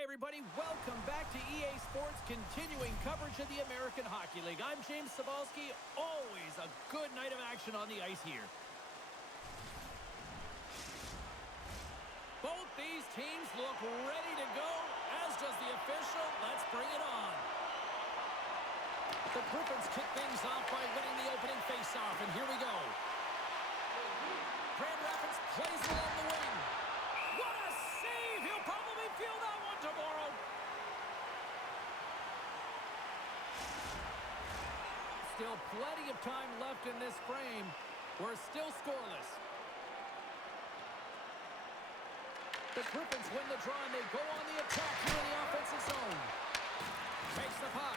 Hi, everybody. Welcome back to EA Sports, continuing coverage of the American Hockey League. I'm James Cebulski. Always a good night of action on the ice here. Both these teams look ready to go, as does the official. Let's bring it on. The Griffins kick things off by winning the opening faceoff, and here we go. Grand Rapids plays along the wing. What a save! He'll probably feel that one tomorrow. Still plenty of time left in this frame. We're still scoreless. The Griffins win the draw, and they go on the attack here in the offensive zone. Takes the puck.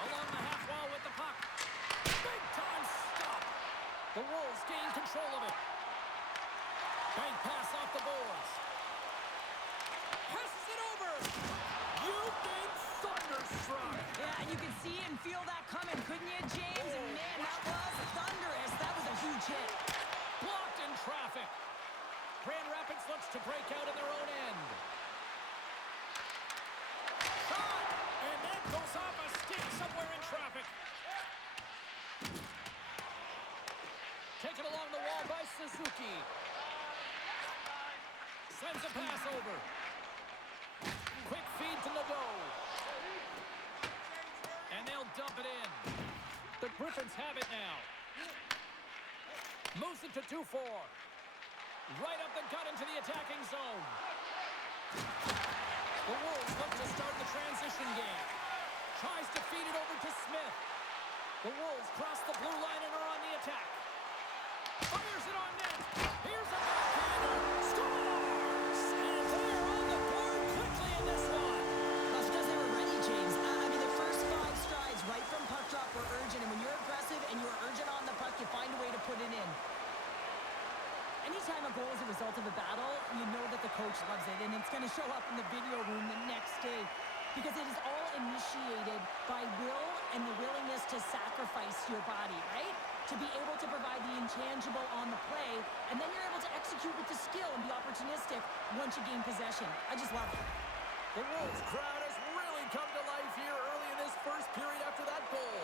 Along the half wall with the puck. Big time stop. The Wolves gain control of it. Bank pass off the boards. Passes it over. You've been thunderstruck. Yeah, and you can see and feel that coming, couldn't you, James? And man, that was thunderous. That was a huge hit. Blocked in traffic. Grand Rapids looks to break out in their own end. Shot! And that goes off a stick somewhere in traffic. Taken along the wall by Suzuki. Sends a pass over. Quick feed to Nadeau. And they'll dump it in. The Griffins have it now. Moves it to 2-4. Right up the gut into the attacking zone. The Wolves look to start the transition game. Tries to feed it over to Smith. The Wolves cross the blue line and are on the attack. Fires it on net. Here's a backhander. Scores! And they're on the board quickly in this one. That's because they were ready, James. I mean, the first 5 strides right from puck drop were urgent. And when you're aggressive and you're urgent on the puck, you find a way to put it in. Anytime a goal is a result of a battle, you know that the coach loves it, and it's going to show up in the video room the next day because it is all initiated by will and the willingness to sacrifice your body, right? To be able to provide the intangible on the play, and then you're able to execute with the skill and be opportunistic once you gain possession. I just love it. The Wolves crowd has really come to life here early in this first period after that goal.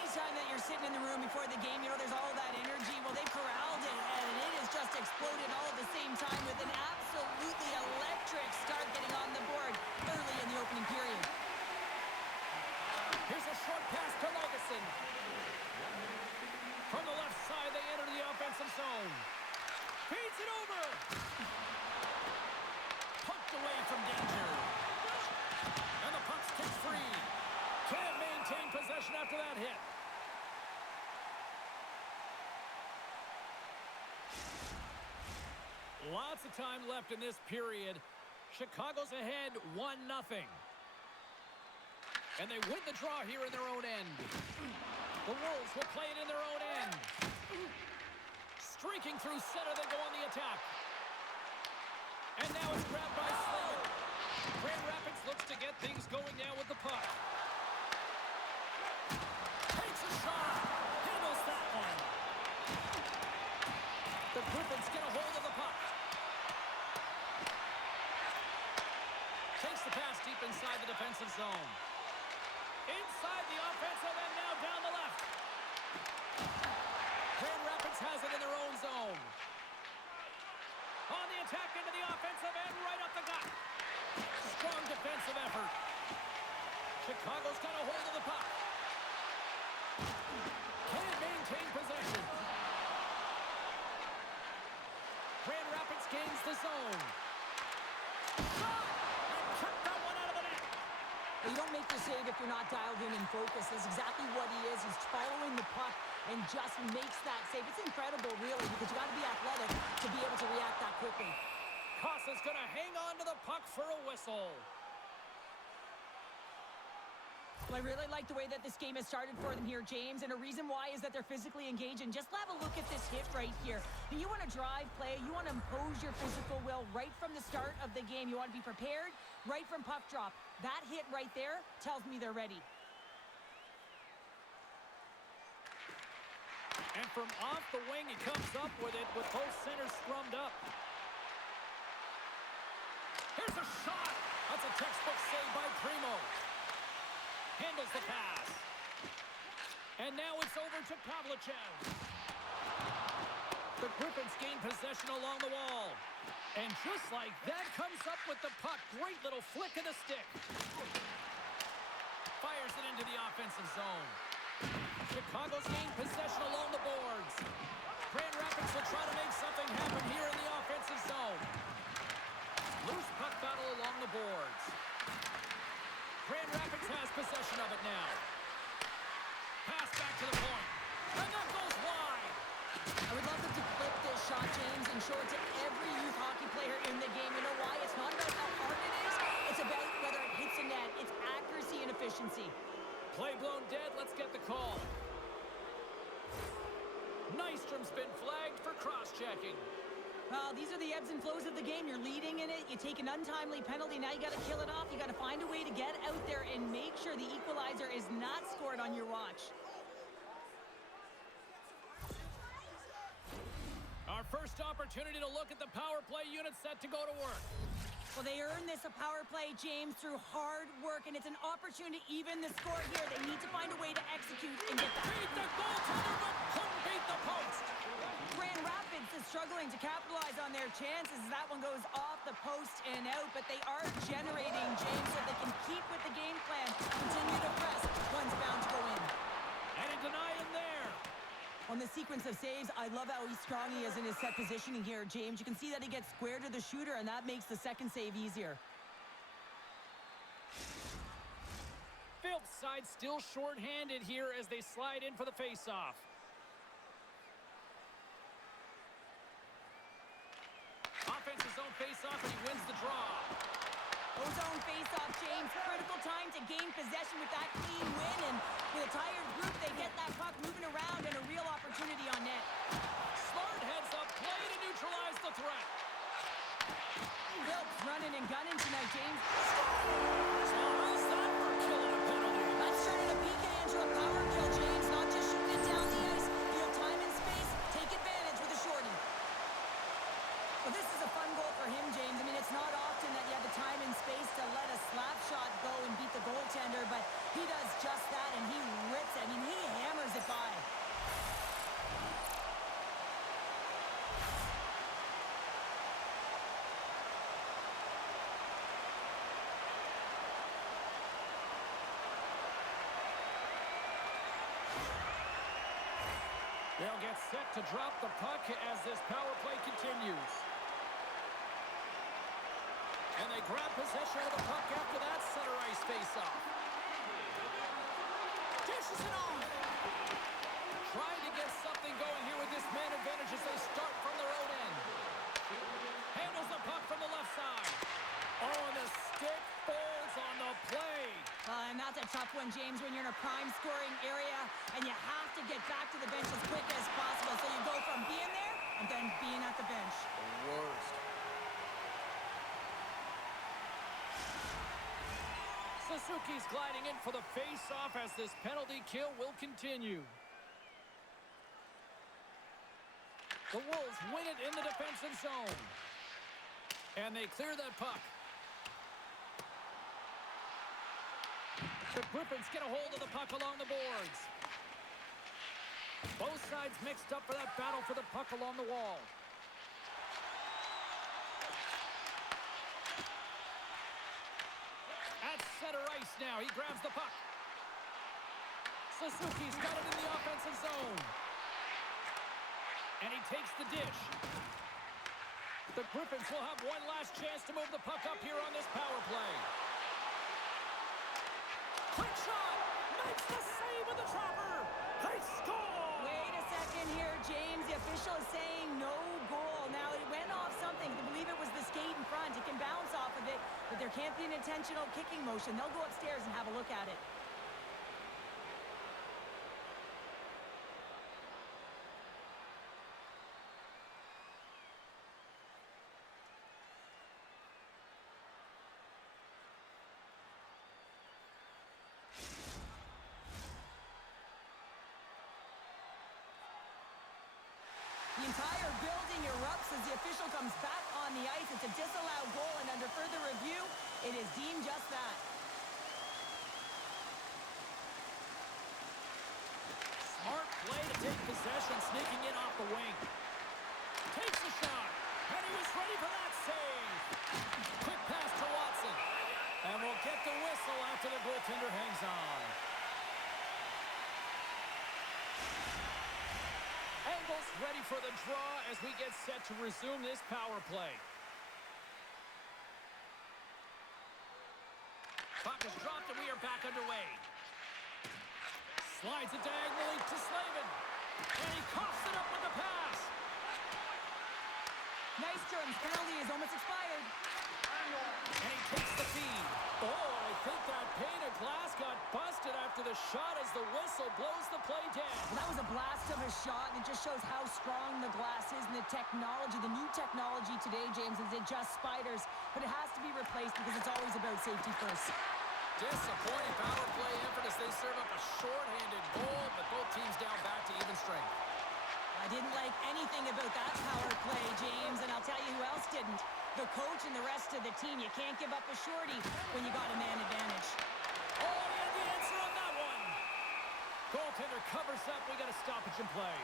Anytime that you're sitting in the room before the game, you know there's all that energy. Well, they corralled it, and it has just exploded all at the same time with an absolutely electric start getting on the board early in the opening period. Here's a short pass to Lagesson. From the left side, they enter the offensive zone. Feeds it over. Poked away from danger. And the puck's kicked free. Can't maintain possession after that hit. Lots of time left in this period. Chicago's ahead 1-0. And they win the draw here in their own end. The Wolves will play it in their own end. Streaking through center, they go on the attack. And now it's grabbed by Slater. Grand Rapids looks to get things going now with the puck. Takes a shot. Handles that one. The Griffins get a hold of the puck. Takes the pass deep inside the defensive zone. Inside the offensive end now down the left. Grand Rapids has it in their own zone. On the attack into the offensive end, right up the gut. Strong defensive effort. Chicago's got a hold of the puck. Can't maintain possession. Grand Rapids gains the zone. Shot! And kept that one out of the net. You don't make the save if you're not dialed in and focused. That's exactly what he is. He's following the puck and just makes that save. It's incredible, really, because you got to be athletic to be able to react that quickly. Costa's going to hang on to the puck for a whistle. Well, I really like the way that this game has started for them here, James, and a reason why is that they're physically engaged. And just have a look at this hit right here. You want to drive play, you want to impose your physical will right from the start of the game. You want to be prepared right from puck drop. That hit right there tells me they're ready. And from off the wing, he comes up with it with both centers scrummed up. Here's a shot. That's a textbook save by Primo. Handles the pass. And now it's over to Pavlichev. The Griffins gain possession along the wall. And just like that, comes up with the puck. Great little flick of the stick. Fires it into the offensive zone. Chicago's gained possession along the boards. Grand Rapids will try to make something happen here in the offensive zone. Loose puck battle along the boards. Grand Rapids has possession of it now. Pass back to the point. And that goes wide. I would love them to flip this shot, James, and show it to every youth hockey player in the game. You know why? It's not about how hard it is. It's about whether it hits the net. It's accuracy and efficiency. Play blown dead. Let's get the call. Nystrom's been flagged for cross-checking. Well, these are the ebbs and flows of the game. You're leading in it. You take an untimely penalty. Now you got to kill it off. You got to find a way to get out there and make sure the equalizer is not scored on your watch. Our first opportunity to look at the power play unit set to go to work. Well, they earned this a power play, James, through hard work, and it's an opportunity to even the score here. They need to find a way to execute and get that. Beat the goaltender, but couldn't beat the post. Grand Rapids is struggling to capitalize on their chances. That one goes off the post and out, but they are generating, James, so they can keep with the game plan. Continue to press. One's bound to go in. And he denied him there. On the sequence of saves, I love how strong he is in his set positioning here, James. You can see that he gets square to the shooter, and that makes the second save easier. Phil's side still short-handed here as they slide in for the face-off. Offensive zone face-off, and he wins the draw. Zone face-off, James. Critical time to gain possession with that clean win, and with a tired group, they get that puck moving around and a real opportunity on net. Smart heads up play to neutralize the threat. Phil's running and gunning tonight, James. So how's that for killing a penalty? That's turning a PK into a power kill, James. Not just shooting it down the ice. You have time and space. Take advantage with a shorty. Well, this is a fun goal for him, James. I mean, it's not often that you have the time and space to let a slap shot go and beat the goaltender, but he does just that, and he rips it. I mean, he hammers it by. They'll get set to drop the puck as this power play continues. And they grab possession of the puck after that center ice face-off. Dishes it on. Trying to get something going here with this man advantage as they start from their own end. Handles the puck from the left side. Oh, and the stick falls on the play. And that's a tough one, James, when you're in a prime scoring area and you have to get back to the bench as quick as possible. So you go from being there and then being at the bench. The worst. Suzuki's gliding in for the face-off as this penalty kill will continue. The Wolves win it in the defensive zone. And they clear that puck. The Griffins get a hold of the puck along the boards. Both sides mixed up for that battle for the puck along the wall. At center ice now, he grabs the puck. Suzuki's got it in the offensive zone. And he takes the dish. The Griffins will have one last chance to move the puck up here on this power play. Quick shot! Makes the save with the chopper! They score! Wait a second here, James. The official is saying no goal. Now, it went off something. I believe it was the skate in front. It can bounce off of it, but there can't be an intentional kicking motion. They'll go upstairs and have a look at it. The entire building erupts as the official comes back on the ice. It's a disallowed goal, and under further review, it is deemed just that. Smart play to take possession, sneaking in off the wing. Takes a shot, and he was ready for that save. Quick pass to Watson. And we'll get the whistle after the goaltender hangs on. Angles ready for the draw as we get set to resume this power play. Puck is dropped and we are back underway. Slides it diagonally to Slavin. And he coughs it up with the pass. Nystrom's penalty is almost expired. And he takes the feed. Oh, I think that pane of glass got busted after the shot as the whistle blows the play dead. Well, that was a blast of a shot, and it just shows how strong the glass is and the technology. The new technology today, James, is it just spiders, but it has to be replaced because it's always about safety first. Disappointing power play effort as they serve up a shorthanded goal, but both teams down back to even strength. I didn't like anything about that power play, James, and I'll tell you who else didn't. The coach and the rest of the team. You can't give up a shorty when you got a man advantage. Oh, he had the answer on that one. Goaltender covers up. We got a stoppage in play.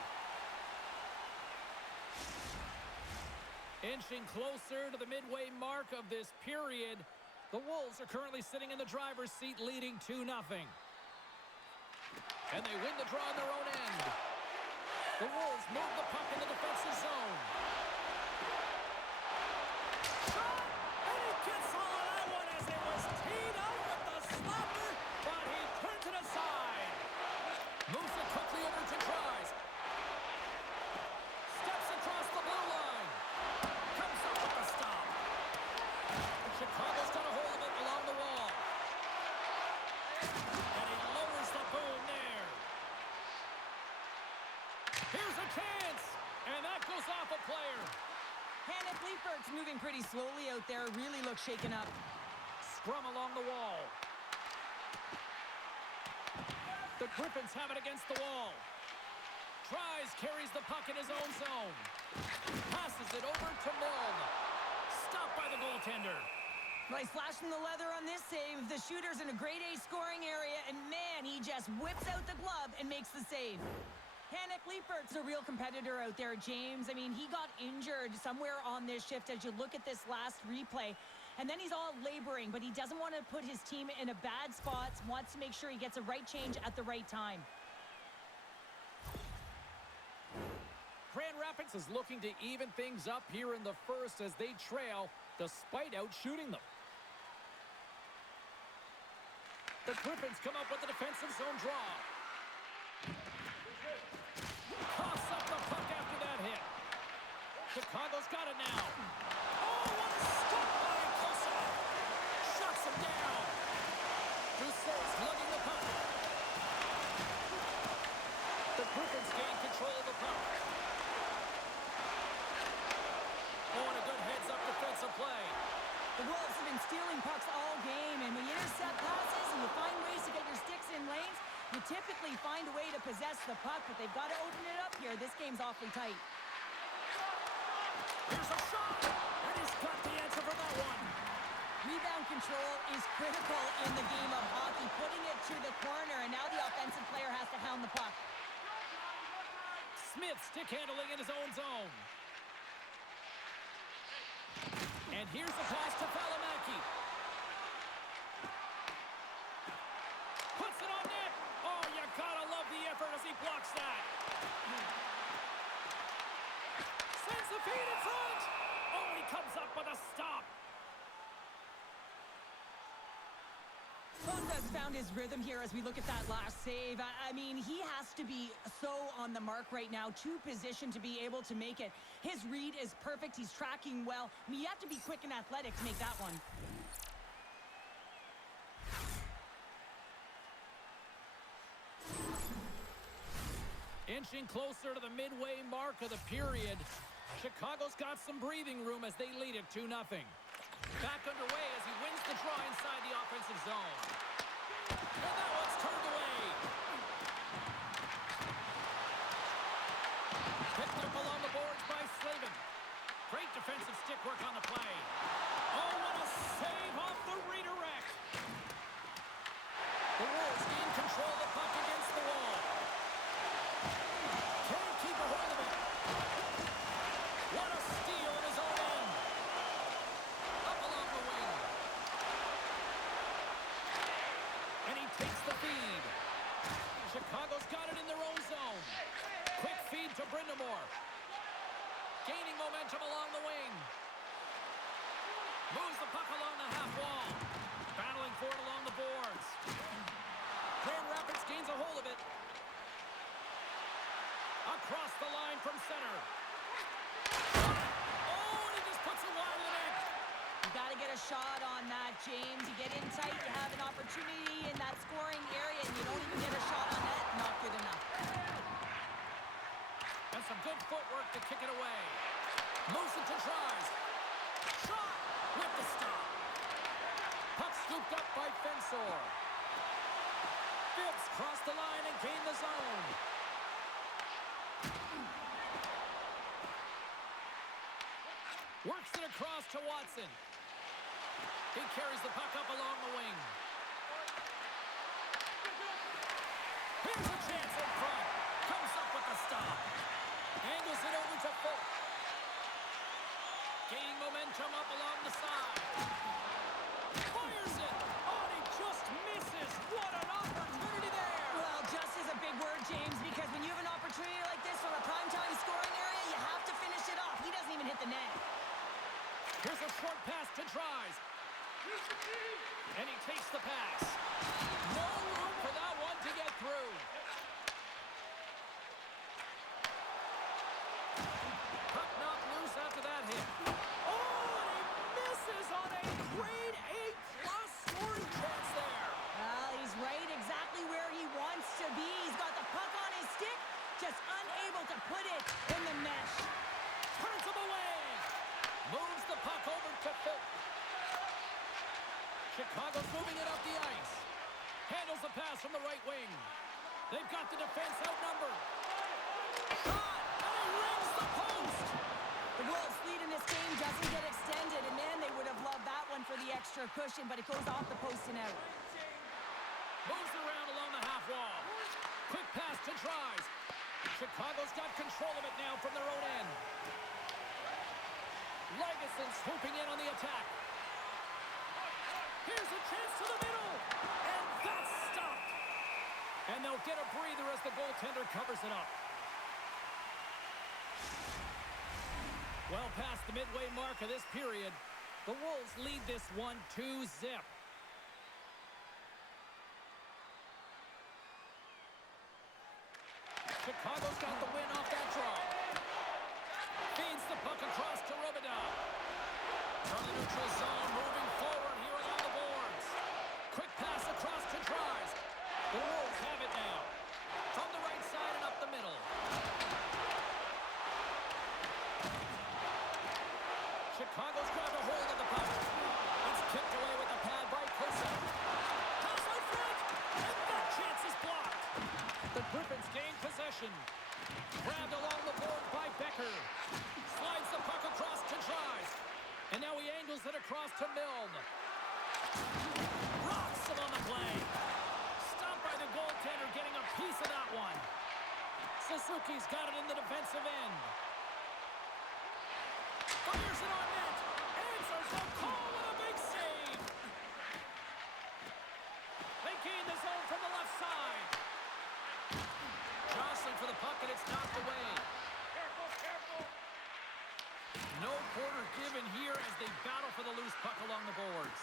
Inching closer to the midway mark of this period. The Wolves are currently sitting in the driver's seat, leading 2-0. And they win the draw on their own end. The Wolves move the puck in the defensive zone. Shot! And he gets all of that one as it was teed up with the slapper, but he turns it aside. Moves it quickly over to Tries. Steps across the blue line. Comes up with the stop. Chicago's got a hold of it along the wall. And he lowers the boom there. Here's a chance, and that goes off a player. Hannick Leifbert's moving pretty slowly out there, really looks shaken up. Scrum along the wall. The Griffins have it against the wall. Tries, carries the puck in his own zone. Passes it over to Milne. Stopped by the goaltender. Nice slash from the leather on this save. The shooter's in a grade A scoring area, and man, he just whips out the glove and makes the save. Hannick Leifbert's a real competitor out there, James. I mean, he got injured somewhere on this shift as you look at this last replay. And then he's all laboring, but he doesn't want to put his team in a bad spot, wants to make sure he gets a right change at the right time. Grand Rapids is looking to even things up here in the first as they trail, despite outshooting them. The Griffins come up with a defensive zone draw. Coughs up the puck after that hit. Chicago's got it now. Oh, what a stop by Kosov. Shuts him down. Rousseau's lugging the puck. The Griffins gain control of the puck. Oh, and a good heads-up defensive play. The Wolves have been stealing pucks all game, and when you intercept passes and you find ways to get your sticks in lanes, you typically find a way to possess the puck, but they've got to open it up here. This game's awfully tight. Here's a shot, and he's got the answer for that one. Rebound control is critical in the game of hockey, putting it to the corner, and now the offensive player has to hound the puck. Smith stick handling in his own zone. And here's the pass to Valimaki. Puts it on net. Oh, you gotta love the effort as he blocks that. Sends the feed in front. Oh, he comes up with a stop. Honda's found his rhythm here as we look at that last save. I mean, he has to be so on the mark right now, to position to be able to make it. His read is perfect. He's tracking well. I mean, you have to be quick and athletic to make that one. Inching closer to the midway mark of the period. Chicago's got some breathing room as they lead it 2-0. Back underway as he wins the draw inside the offensive zone. And that one's turned away. Picked up along the boards Slavin. Great defensive stick work on the play. Oh, what a save off the redirect. The Wolves gain control of the puck against the wall. Can't keep a hold of it. What a steal in his own end. Up along the wing. And he takes the feed. Chicago's got it in their own zone. Quick feed to Brindamore. Gaining momentum along the wing. Moves the puck along the half wall. Battling for it along the boards. Grand Rapids gains a hold of it. Across the line from center. Oh, and he just puts it wide of the net. You got to get a shot on that, James. You get in tight, you have an opportunity in that scoring area, and you don't even get a shot on net. Not good enough. And some good footwork to kick it away. Moves it to tries. Shot with the stop. Puck scooped up by Fensor. Phillips crossed the line and gained the zone. Works it across to Watson. He carries the puck up along the wing. Here's a chance in front. Comes up with the stop. Angles it over to Folk. Gaining momentum up along the side. Fires it. Oh, and he just misses. What an opportunity there. Well, just is a big word, James, because when you have an opportunity like this from a primetime scoring area, you have to finish it off. He doesn't even hit the net. Here's a short pass to Tries. And he takes the pass. No room for that one to get through. Puck knocked loose after that hit. Oh, and he misses on a grade A-plus scoring chance there. Well, he's right exactly where he wants to be. He's got the puck on his stick, just unable to put it in the mesh. Turns him away. Moves the puck over to Phil. Chicago's moving it up the ice. Handles the pass from the right wing. They've got the defense outnumbered. Shot! And he rings the post! The Wolves' lead in this game doesn't get extended, and man, they would have loved that one for the extra cushion, but it goes off the post and out. Moves around along the half wall. Quick pass to Tries. Chicago's got control of it now from their own end. Legason swooping in on the attack. Here's a chance to the middle. And that's stopped. And they'll get a breather as the goaltender covers it up. Well past the midway mark of this period, the Wolves lead this one 2-0. Chicago's got the win off that draw. Feeds the puck across to Robidoux. From the neutral zone, moving forward here along the boards. Quick pass across to Tries. The Wolves have it now. From the right side and up the middle. Chicago's grabbed a hold of the puck. It's kicked away with the pad by Kosa. Pass out front, and that chance is blocked. The Griffins gain possession. Grabbed along the board by Becker. Slides the puck across to Tries. And now he angles it across to Milne. Rocks him on the play. Stopped by the goaltender, getting a piece of that one. Suzuki's got it in the defensive end. Fires it on net. Answers the call with a big save. They gain the zone from the left side. Jostling for the puck, and it's knocked away. Careful, careful. No quarter given here as they battle for the loose puck along the boards.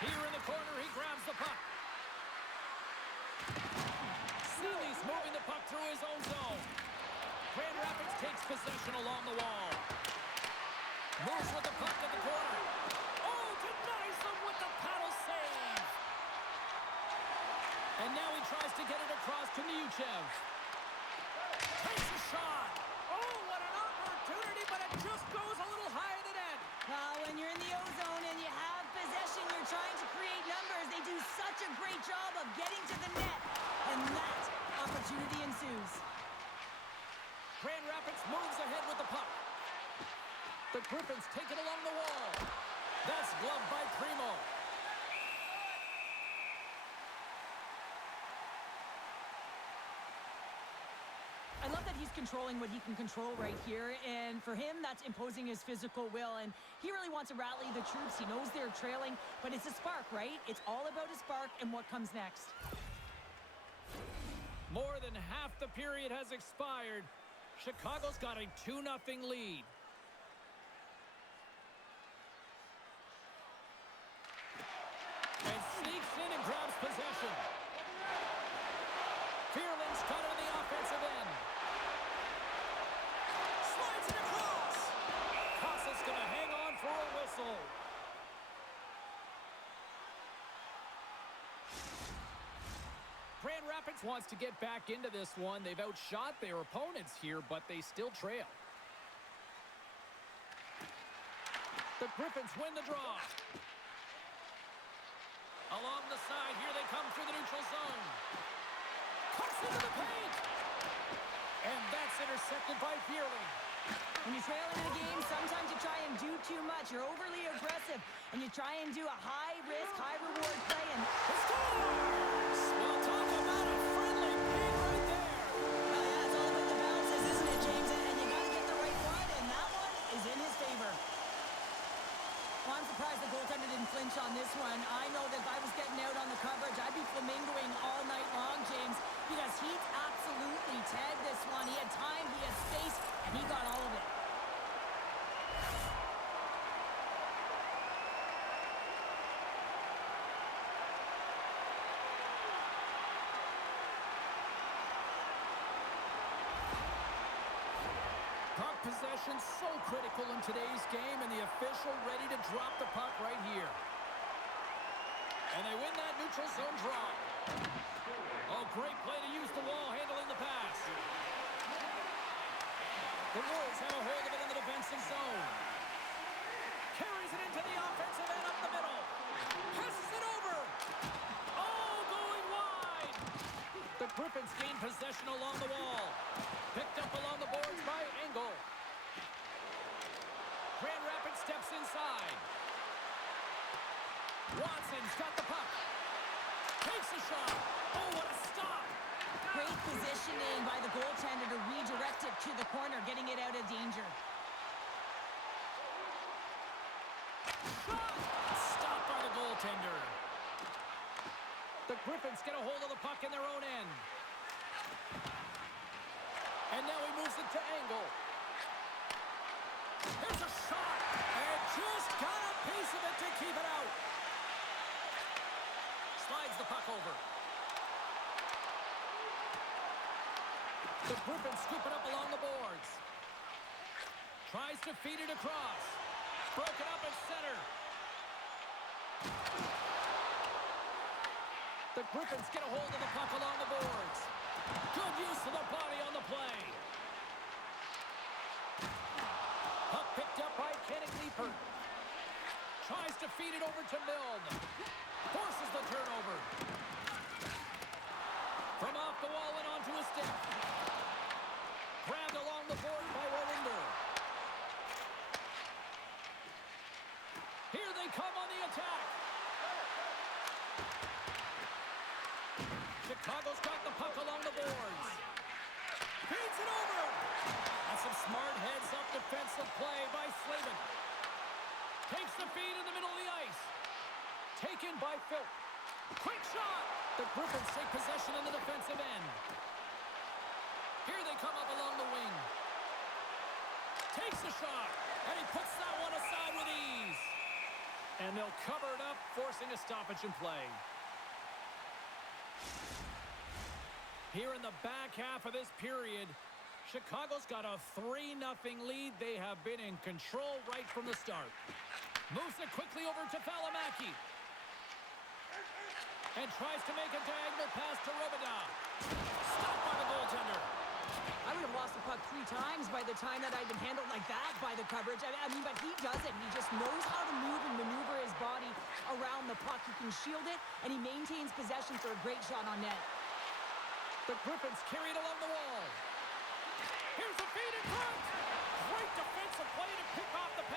Here in the corner, he grabs the puck. Seeley's moving the puck through his own zone. Grand Rapids takes possession along the wall. Moves with the puck to the corner. Oh, denies them with the paddle save. And now he tries to get it across to Neushev. Takes a shot. Oh, what an opportunity, but it just goes a little high in the net. Well, when you're in the O-zone and you have possession, you're trying to create numbers. They do such a great job of getting to the net, and that opportunity ensues. Grand Rapids moves ahead with the puck. The Griffins take it along the wall. That's gloved by Primo. I love that he's controlling what he can control right here, and for him, that's imposing his physical will, and he really wants to rally the troops. He knows they're trailing, but it's a spark, right? It's all about a spark and what comes next. More than half the period has expired. Chicago's got a 2-0 lead. And sneaks in and grabs possession. Fearland's got it in the offensive end. Slides it across. Casas going to hang on for a whistle. Grand Rapids wants to get back into this one. They've outshot their opponents here, but they still trail. The Griffins win the draw. Along the side, here they come through the neutral zone. Cuts into the paint. And that's intercepted by Fearland. When you're trailing in a game, sometimes you try and do too much. You're overly aggressive, and you try and do a high-risk, high-reward play, and It scores! Well, talk about a friendly pin right there. well, yeah, it's all about the bounces, isn't it, James? And you got to get the right one, and that one is in his favor. Well, I'm surprised the goaltender didn't flinch on this one. I know that if I was getting out on the coverage, I'd be flamingoing all night long, James, because he's absolutely tagged this one. He had time, he had space, and he got all of it. Puck possession so critical in today's game, and the official ready to drop the puck right here. And they win that neutral zone draw. Oh, great play to use the wall handling the pass. The Wolves have a hold of it in the defensive zone. Carries it into the offensive end up the middle. Passes it over. Oh, going wide. The Griffins gain possession along the wall. Picked up along the boards by Engel. Grand Rapids steps inside. Watson's got the puck. Takes a shot. Oh, what a stop. Great positioning by the goaltender to redirect it to the corner, getting it out of danger. Shot. Stopped by the goaltender. The Griffins get a hold of the puck in their own end. And now he moves it to Engel. Here's a shot. And just got a piece of it to keep it out. Slides the puck over. The Griffins scoop it up along the boards. Tries to feed it across. Broken up at center. The Griffins get a hold of the puck along the boards. Good use of the body on the play. Puck picked up by Kenny Leeper. Tries to feed it over to Milne. Forces the turnover. From off the wall and onto a stick. Grabbed along the board by Wallinder. Here they come on the attack. Chicago's got the puck along the boards. Feeds it over. That's some smart heads-up defensive play by Slavin. Takes the feed in the middle of the ice. Taken by Phil. Quick shot. The Griffins take possession in the defensive end. Here they come up along the wing. Takes the shot. And he puts that one aside with ease. And they'll cover it up, forcing a stoppage in play. Here in the back half of this period, Chicago's got a 3-0 lead. They have been in control right from the start. Moves it quickly over to Valimaki. And tries to make a diagonal pass to Robida. Stopped by the goaltender. I would have lost the puck 3 times by the time that I'd been handled like that by the coverage. I mean, but he doesn't. He just knows how to move and maneuver his body around the puck. He can shield it, and he maintains possession for a great shot on net. The Griffins carry it along the wall. Here's a feed in front. Great defensive play to pick off the pass.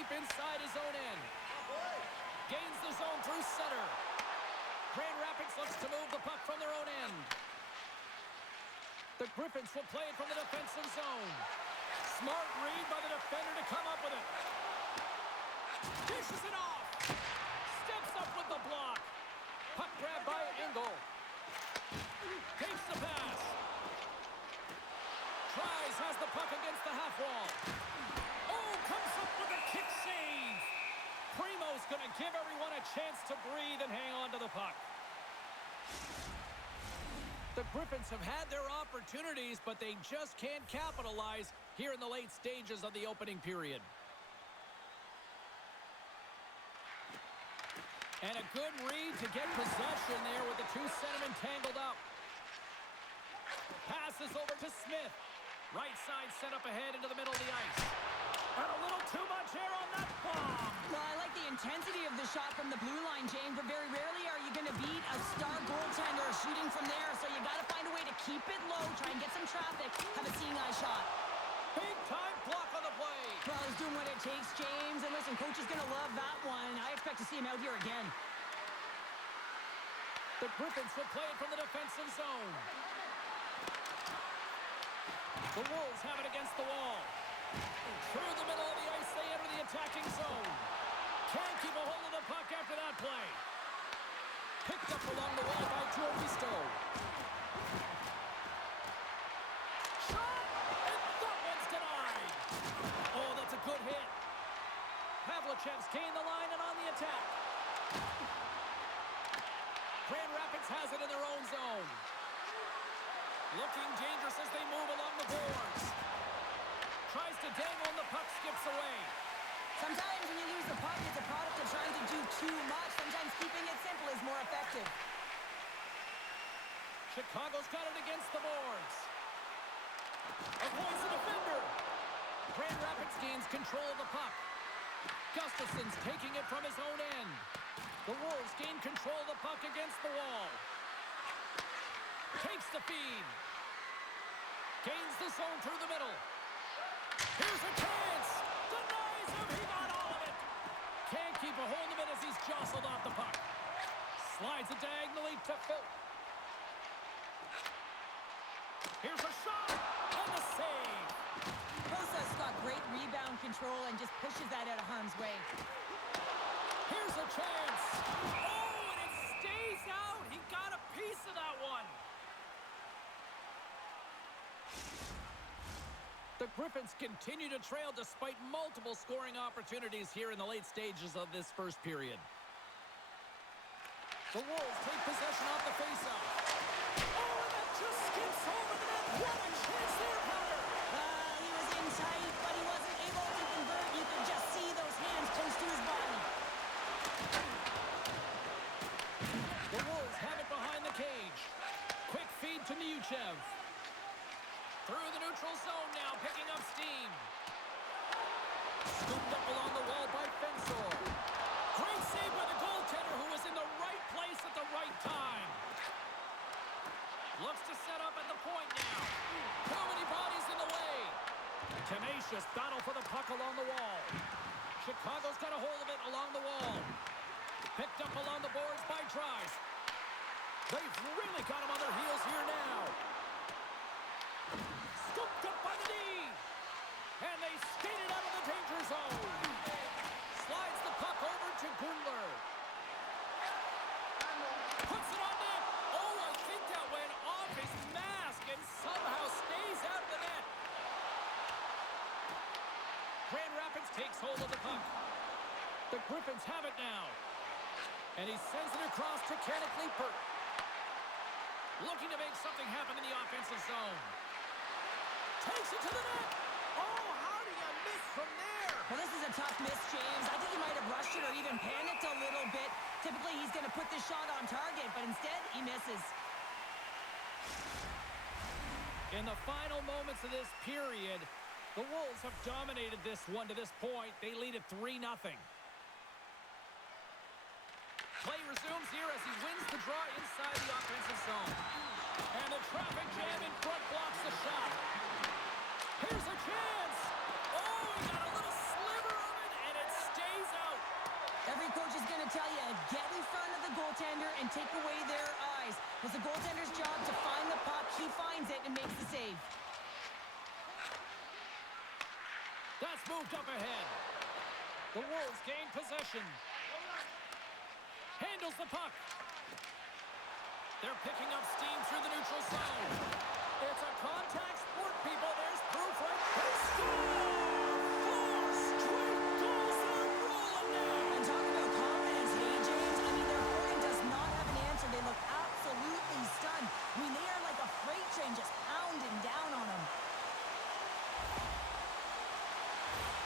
deep inside his own end. Gains the zone through center. Grand Rapids looks to move the puck from their own end. The Griffins will play it from the defensive zone. Smart read by the defender to come up with it. Dishes it off. Steps up with the block. Puck grab by Engel. Takes the pass. Tries, has the puck against the half wall. Oh, comes up with a kick save. Primo's going to give everyone a chance to breathe and hang on to the puck. The Griffins have had their opportunities, but they just can't capitalize here in the late stages of the opening period. And a good read to get possession there with the two centermen tangled up. Passes over to Smith. Right side set up ahead into the middle of the ice. And a little too much air on that bomb. Well, I like the intensity of the shot from the blue line, James, but very rarely are you going to beat a star goaltender shooting from there, so you got to find a way to keep it low, try and get some traffic, have a seeing eye shot. Big time block on the play. Well, he's doing what it takes, James, and listen, coach is going to love that one. I expect to see him out here again. The Griffins will play it from the defensive zone. The Wolves have it against the wall. Through the middle of the ice, they enter the attacking zone. Can't keep a hold of the puck after that play. Picked up along the wall by Torristo. Shot! And that one's denied. Oh, that's a good hit. Pavlichev's gained the line and on the attack. Grand Rapids has it in their own zone. Looking dangerous as they move along the boards. Tries to dangle and the puck skips away. Sometimes when you lose the puck, it's a product of trying to do too much. Sometimes keeping it simple is more effective. Chicago's got it against the boards. Avoids the defender. Grand Rapids gains control of the puck. Gustafson's taking it from his own end. The Wolves gain control of the puck against the wall. Takes the feed. Gains the zone through the middle. Here's a chance. Denies him. He got all of it. Can't keep a hold of it as he's jostled off the puck. Slides it diagonally to Phil. Here's a shot. And the save. Bosa's got great rebound control and just pushes that out of harm's way. Here's a chance. Oh, and it stays out. He got a piece of that one. The Griffins continue to trail despite multiple scoring opportunities here in the late stages of this first period. The Wolves take possession off the faceoff. Oh, and that just skips over the net. What a chance there, Powder. He was in tight, but he wasn't able to convert. You could just see those hands close to his body. The Wolves have it behind the cage. Quick feed to Neuchev. Through the neutral zone now, picking up steam. Scooped up along the wall by Fensor. Great save by the goaltender, who was in the right place at the right time. Looks to set up at the point now. Too many bodies in the way. Tenacious battle for the puck along the wall. Chicago's got a hold of it along the wall. Picked up along the boards by Trice. They've really got him on their heels here now. Scooped up by the knee. And they skate it out of the danger zone. Slides the puck over to Gundler. Puts it on net. Oh, I think that went off his mask and somehow stays out of the net. Grand Rapids takes hold of the puck. The Griffins have it now. And he sends it across to Kenneth Leeper. Looking to make something happen in the offensive zone. Takes it to the net. Oh, how do you miss from there? Well, this is a tough miss, James. I think he might have rushed it or even panicked a little bit. Typically, he's going to put this shot on target, but instead, he misses. In the final moments of this period, the Wolves have dominated this one to this point. They lead at 3-0. Play resumes here as he wins the draw inside the offensive zone. And the traffic jam in front blocks the shot. Here's a chance. Oh, he got a little sliver of it, and it and take away their eyes. It's the goaltender's job to find the puck. He finds it and makes the save. That's moved up ahead. The Wolves gain possession. Handles the puck. They're picking up steam through the neutral zone. It's a contact sport, people. There's proof right there. They score! 4 straight goals. They're rolling now. And talk about confidence, hey, James. I mean, their opponent does not have an answer. They look absolutely stunned. I mean, they are like a freight train just pounding down on them.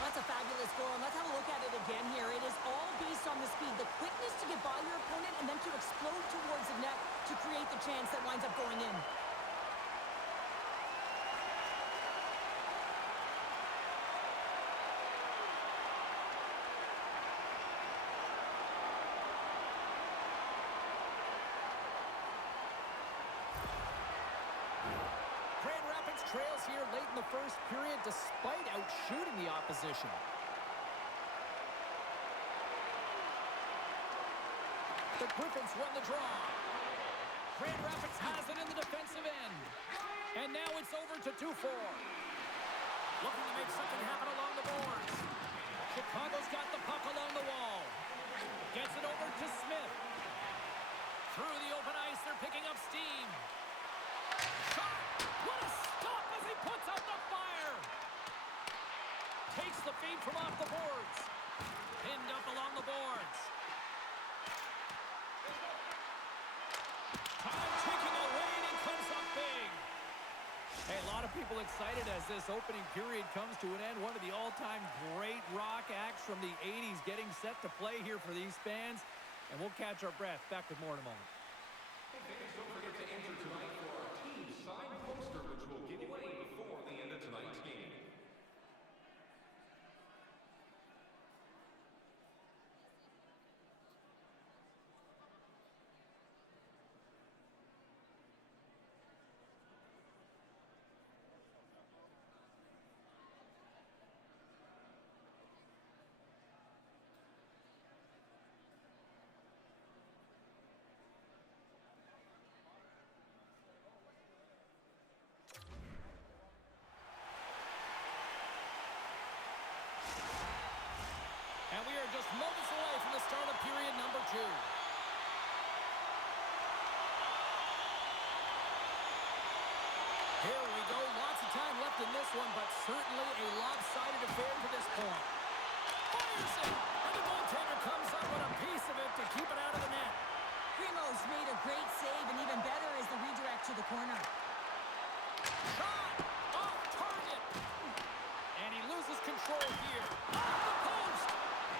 That's a fabulous goal, and let's have a look at it again here. It is all based on the speed, the quickness to get by your opponent, and then to explode towards the net to create the chance that winds up going in. Grand Rapids trails here late in the first period despite outshooting the opposition. The Griffins won the draw. Grand Rapids has it in the defensive end. And now it's over to 2-4. Looking to make something happen along the boards. Chicago's got the puck along the wall. Gets it over to Smith. Through the open ice, they're picking up steam. Shot! What a stop as he puts out the fire! Takes the feed from off the boards. Pinned up along the boards. Time ticking away, and he comes up big. Hey, a lot of people excited as this opening period comes to an end. One of the all-time great rock acts from the 80s getting set to play here for these fans. And we'll catch our breath. Back with more in a moment. Hey, fans, don't forget to enter tonight for our team signed poster, which will give away before the end of tonight's game. And we are just moments away from the start of period number 2. Here we go. Lots of time left in this one, but certainly a lopsided affair to this point. Fires it! And the goaltender comes up with a piece of it to keep it out of the net. Primo's made a great save, and even better is the redirect to the corner. Shot! Off target! And he loses control here. Off the post!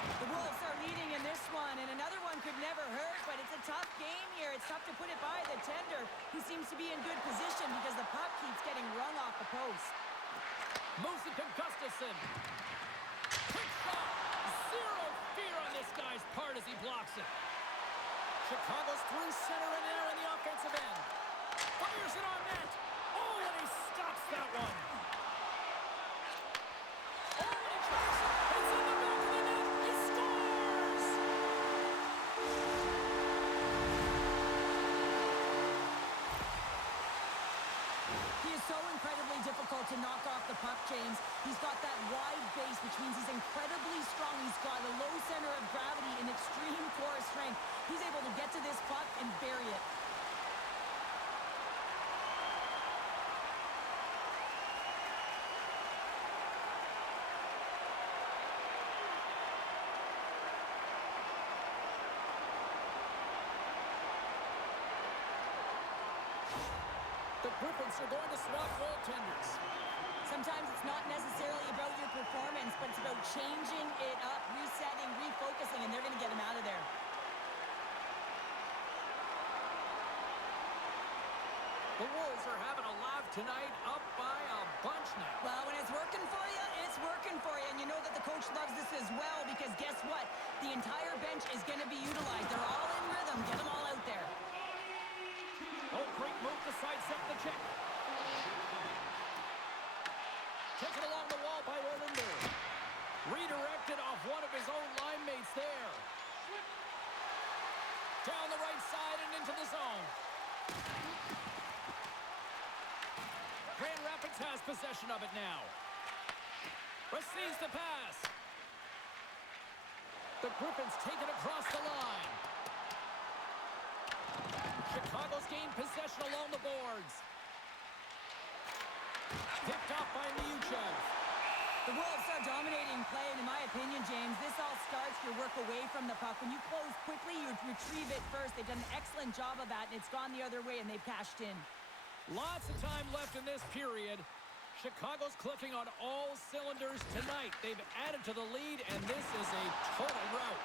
The Wolves are leading in this one, and another one could never hurt, but it's a tough game here. It's tough to put it by the tender, who seems to be in good position because the puck keeps getting rung off the post. Moves it to Gustafsson. Quick shot! Zero fear on this guy's part as he blocks it. Chicago's through center and there in the offensive end. Fires it on net. Oh, and he stops that one. Oh, and he tries it. It's in the back of the net. He scores! He is so incredibly difficult to knock off the puck, James. He's got that wide base, which means he's incredibly strong. He's got a low center of gravity and extreme core strength. He's able to get to this puck and bury it. The Griffins are going to swap goaltenders. Sometimes it's not necessarily about your performance, but it's about changing it up, resetting, refocusing, and they're going to get him out of there. The Wolves are having a laugh tonight, up by a bunch now. Well, when it's working for you, it's working for you. And you know that the coach loves this as well because guess what? The entire bench is going to be utilized. They're all in rhythm. Get them all out there. Oh, great move to sidestep the check. Taken along the wall by Orlander. Redirected off one of his own line mates there. Down the right side and into the zone. Grand Rapids has possession of it now. Receives the pass. The Griffins take it across the line. Chicago's gained possession along the boards. Picked off by Miuchev. The Wolves are dominating play, and in my opinion, James, this all starts your work away from the puck. When you close quickly, you retrieve it first. They've done an excellent job of that, and it's gone the other way, and they've cashed in. Lots of time left in this period. Chicago's clicking on all cylinders tonight. They've added to the lead, and this is a total rout.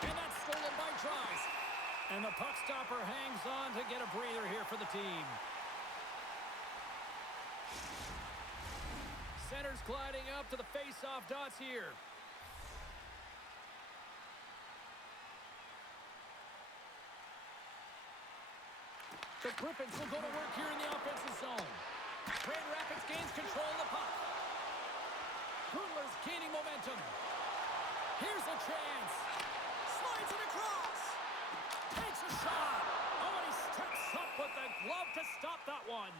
And that's stolen by Trice. And the puck stopper hangs on to get a breather here for the team. Center's gliding up to the face-off dots here. The Griffins will go to work here in the offensive zone. Grand Rapids gains control of the puck. Grudler's gaining momentum. Here's a chance. Slides it across. Takes a shot. Oh, and he steps up with the glove to stop that one.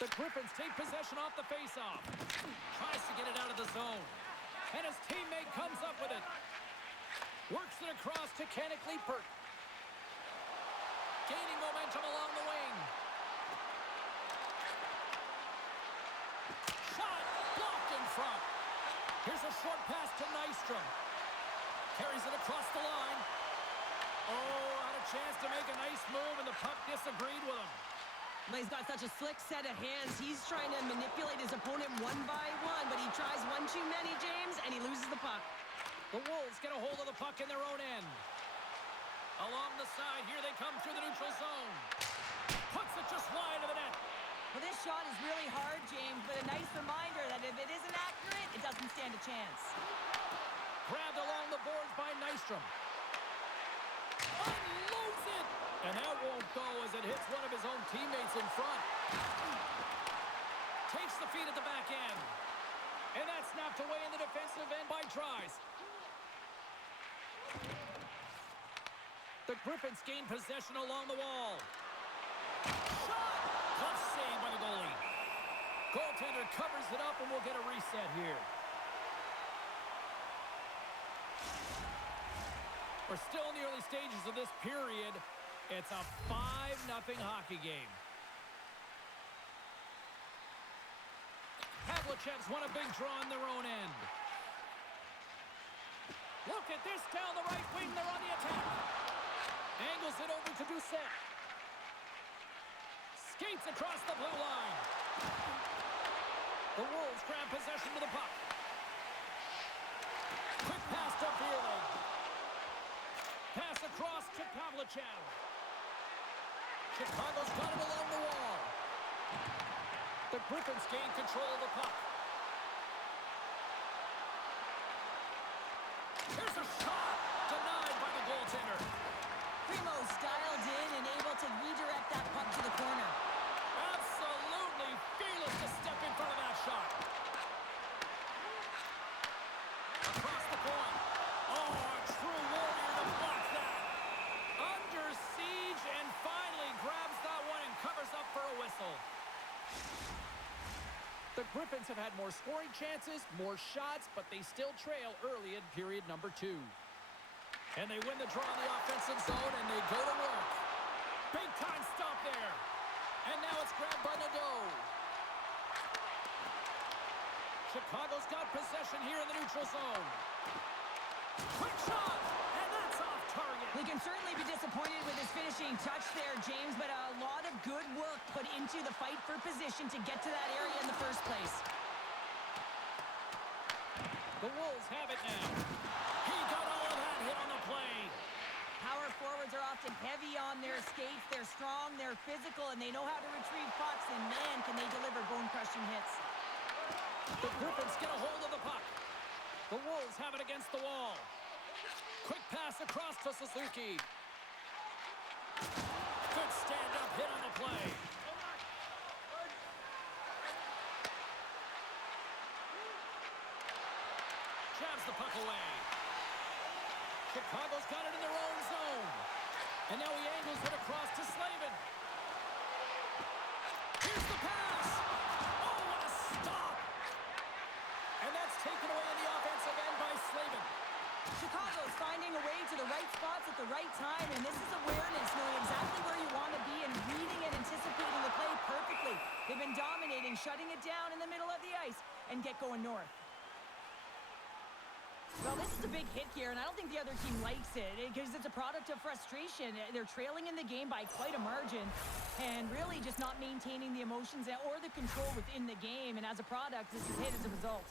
The Griffins take possession off the faceoff. Tries to get it out of the zone. And his teammate comes up with it. Works it across to Kenneth Liepert. Gaining momentum along the wing. Shot blocked in front. Here's a short pass to Nystrom. Carries it across the line. Oh, had a chance to make a nice move, and the puck disagreed with him. He's got such a slick set of hands. He's trying to manipulate his opponent one by one, but he tries one too many, James, and he loses the puck. The Wolves get a hold of the puck in their own end. Along the side, here they come through the neutral zone. Puts it just wide of the net. Well, this shot is really hard, James, but a nice reminder that if it isn't accurate, it doesn't stand a chance. Grabbed along the boards by Nystrom. Unloads it! And that won't go as it hits one of his own teammates in front. Takes the feed at the back end. And that's snapped away in the defensive end by Trice. The Griffins gain possession along the wall. Shot! Tough save by the goalie. Goaltender covers it up, and we'll get a reset here. We're still in the early stages of this period. It's a 5-0 hockey game. Havlicek's won a big draw on their own end. Look at this down the right wing. They're on the attack. Angles it over to Doucette. Skates across the blue line. The Wolves grab possession to the puck. Quick pass to Bierling. Pass across to Pavlychev. Chicago's got it along the wall. The Griffins gain control of the puck. Here's a shot. Denied by the goaltender. Primo's dialed in and able to redirect that puck to the corner. Absolutely fearless to step in front of that shot. Across the point. Oh, a true warrior to block that. Under siege and finally grabs that one and covers up for a whistle. The Griffins have had more scoring chances, more shots, but they still trail early in period number 2. And they win the draw in the offensive zone, and they go to work. Big time stop there. And now it's grabbed by Nadeau. Chicago's got possession here in the neutral zone. Quick shot, and that's off target. They can certainly be disappointed with his finishing touch there, James, but a lot of good work put into the fight for position to get to that area in the first place. The Wolves have it now. He got all of that hit on the play. Power forwards are often heavy on their skates. They're strong, they're physical, and they know how to retrieve pucks, and man, can they deliver bone-crushing hits. The Griffins get a hold of the puck. The Wolves have it against the wall. Quick pass across to Suzuki. Good stand-up hit on the play. Jabs the puck away. Chicago's got it in their own zone. And now he angles it across to Slavin. Here's the pass. Oh, what a stop. And that's taken away in the offensive end by Slavin. Chicago's finding a way to the right spots at the right time, and this is awareness, knowing exactly where you want to be and reading and anticipating the play perfectly. They've been dominating, shutting it down in the middle of the ice, and get going north. Well, this is a big hit here, and I don't think the other team likes it because it's a product of frustration. They're trailing in the game by quite a margin and really just not maintaining the emotions or the control within the game, and as a product, this is hit as a result.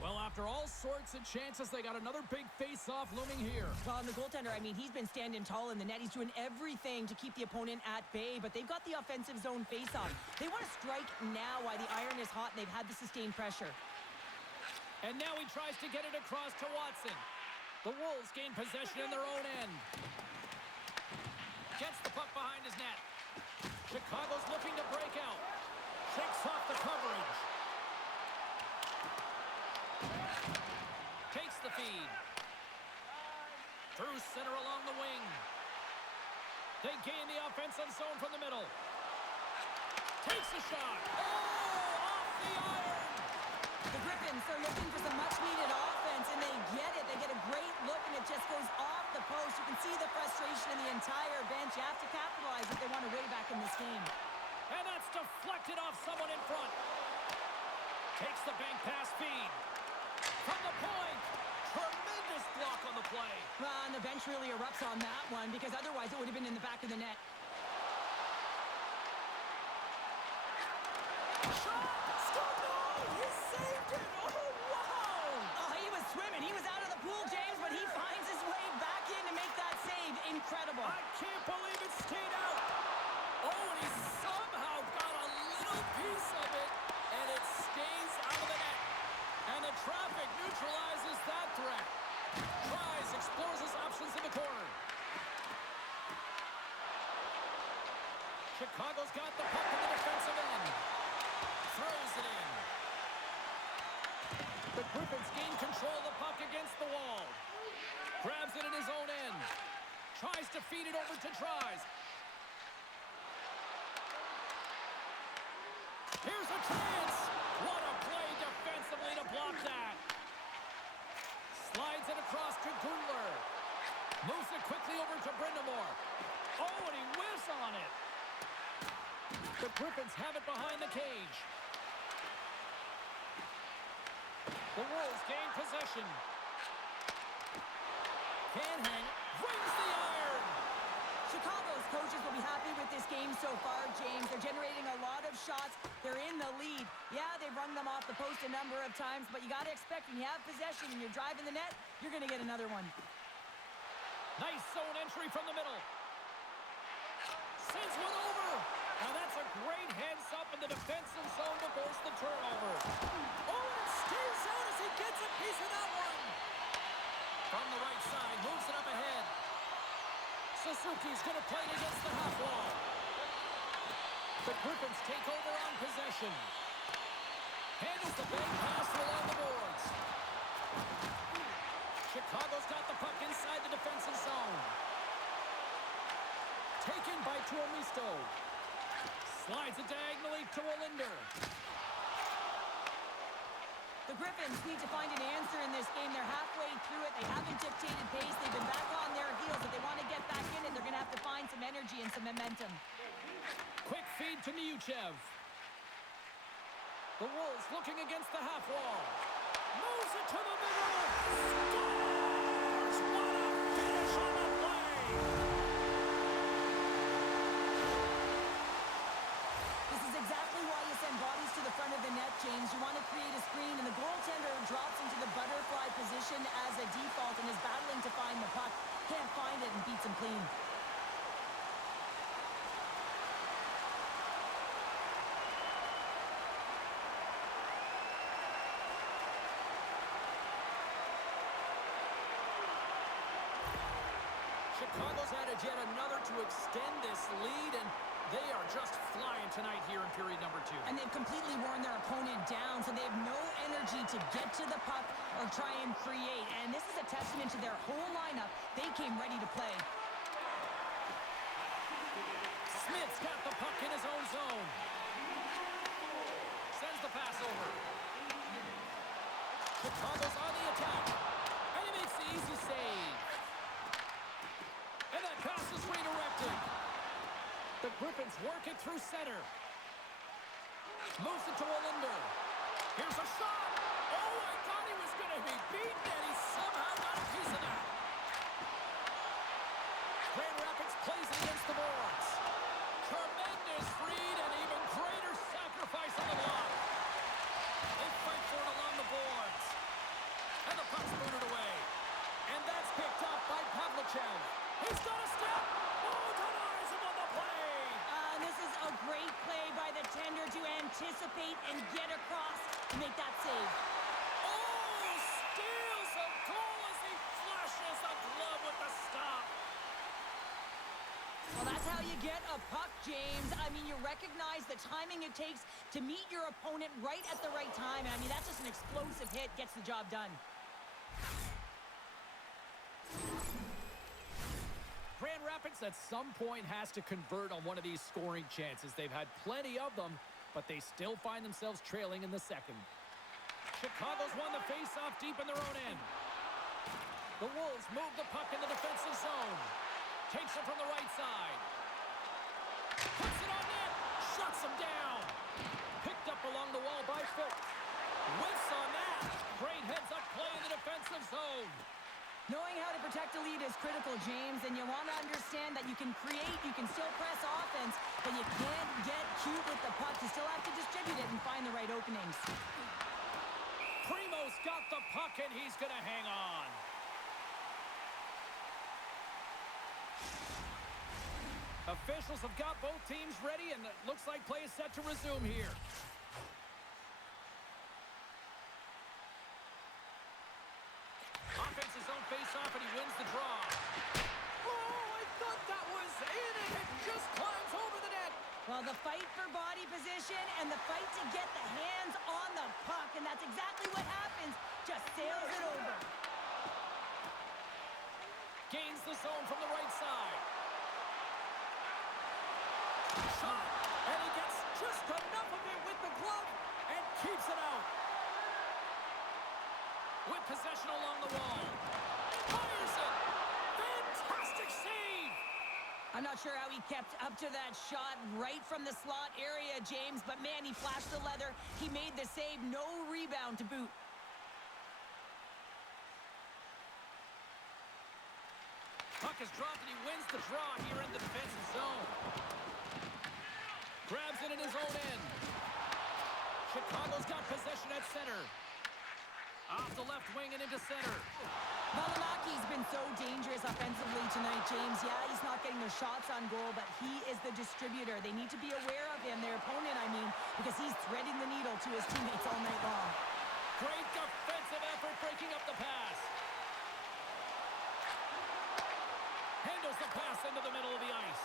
Well, after all sorts of chances, they got another big face-off looming here. Well, and the goaltender, I mean, he's been standing tall in the net. He's doing everything to keep the opponent at bay, but they've got the offensive zone face-off. They want to strike now while the iron is hot, and they've had the sustained pressure. And now he tries to get it across to Watson. The Wolves gain possession in their own end. Gets the puck behind his net. Chicago's looking to break out. Shakes off the coverage. Takes the feed. Through center along the wing. They gain the offensive zone from the middle. Takes a shot. Oh, off the iron. The Griffins are looking for some much-needed offense, and they get it. They get a great look, and it just goes off the post. You can see the frustration in the entire bench. You have to capitalize if they want to way back in this game. And that's deflected off someone in front. Takes the bank pass feed. From the point. Tremendous block on the play. Well, and the bench really erupts on that one because otherwise it would have been in the back of the net. Shot! Score! No! He saved it! Oh, wow! Oh, he was swimming. He was out of the pool, James, but he finds his way back in to make that save. Incredible. I can't believe it stayed out. Oh, and he somehow got a little piece of it, and it stays out of the net. And the traffic neutralizes that threat. Tries, explores his options in the corner. Chicago's got the puck in the defensive end. Throws it in. The Griffins gain control of the puck against the wall. Grabs it in his own end. Tries to feed it over to Tries. Here's a chance. What a play defensively to block that. Slides it across to Gundler. Moves it quickly over to Brindamore. Oh, and he whiffs on it. The Griffins have it behind the cage. The Wolves gain possession. Can hang. Rings the iron. Chicago's coaches will be happy with this game so far, James. They're generating a lot of shots. They're in the lead. Yeah, they've run them off the post a number of times, but you got to expect when you have possession and you're driving the net, you're going to get another one. Nice zone entry from the middle. Sends one over. Now that's a great heads up in the defensive zone to force the turnover. Oh, and it stays out as he gets a piece of that one. From the right side, moves it up ahead. Suzuki's going to play it against the half wall. The Griffins take over on possession. Handles the bank pass along the boards. Chicago's got the puck inside the defensive zone. Taken by Tuomisto. Slides it diagonally to Wallinder. The Griffins need to find an answer in this game. They're halfway through it. They haven't dictated pace. They've been back on their heels. If they want to get back in it, they're going to have to find some energy and some momentum. Quick feed to Niuchev. The Wolves looking against the half wall. Moves it to the middle. Scores! What a finish on the play! This is exactly why you send bodies to the front of the net, James. You want to create a screen, and the goaltender drops into the butterfly position as a default and is battling to find the puck. Can't find it and beats him clean. Chicago's added yet another to extend this lead, and They are just flying tonight here in period number 2. And they've completely worn their opponent down, so they have no energy to get to the puck or try and create. And this is a testament to their whole lineup. They came ready to play. Smith's got the puck in his own zone. Sends the pass over. Chicago's on the attack. And he makes the easy save. And that pass is redirected. The Griffins work it through center. Moves it to Olinder. Here's a shot. Oh, I thought he was going to be beaten, and he somehow got a piece of that. Grand Rapids plays it against the boards. Tremendous read and even greater sacrifice on the block. They fight for it along the boards. And the puck's booted away. And that's picked up by Pavlichev. He's got a step. Oh, denies him on the play. This is a great play by the tender to anticipate and get across to make that save. Oh, steals a goal as he flashes a glove with the stop. Well, that's how you get a puck, James. I mean, you recognize the timing it takes to meet your opponent right at the right time. And I mean, that's just an explosive hit, gets the job done. Grand Rapids at some point has to convert on one of these scoring chances. They've had plenty of them, but they still find themselves trailing in the second. Chicago's won the face-off deep in their own end. The Wolves move the puck in the defensive zone. Takes it from the right side. Puts it on net. Shuts him down. Picked up along the wall by Foot. Whiffs on that. Great heads-up play in the defensive zone. Knowing how to protect a lead is critical, James, and you want to understand that you can create, you can still press offense, but you can't get cute with the puck. You still have to distribute it and find the right openings. Primo's got the puck, and he's going to hang on. Officials have got both teams ready, and it looks like play is set to resume here. Offense's own face-off, and he wins the draw. Oh, I thought that was in, and it just climbs over the net. Well, the fight for body position and the fight to get the hands on the puck, and that's exactly what happens. Just sails it over. Gains the zone from the right side. Shot, and he gets just enough of it with the glove and keeps it out. With possession along the wall. Fires it. Fantastic save. I'm not sure how he kept up to that shot right from the slot area, James, but man, he flashed the leather. He made the save. No rebound to boot. Puck is dropped, and he wins the draw here in the defensive zone. Grabs it in his own end. Chicago's got possession at center. Off the left wing and into center. Malamaki's been so dangerous offensively tonight, James. Yeah, he's not getting the shots on goal, but he is the distributor. They need to be aware of him, their opponent, I mean, because he's threading the needle to his teammates all night long. Great defensive effort breaking up the pass. Handles the pass into the middle of the ice.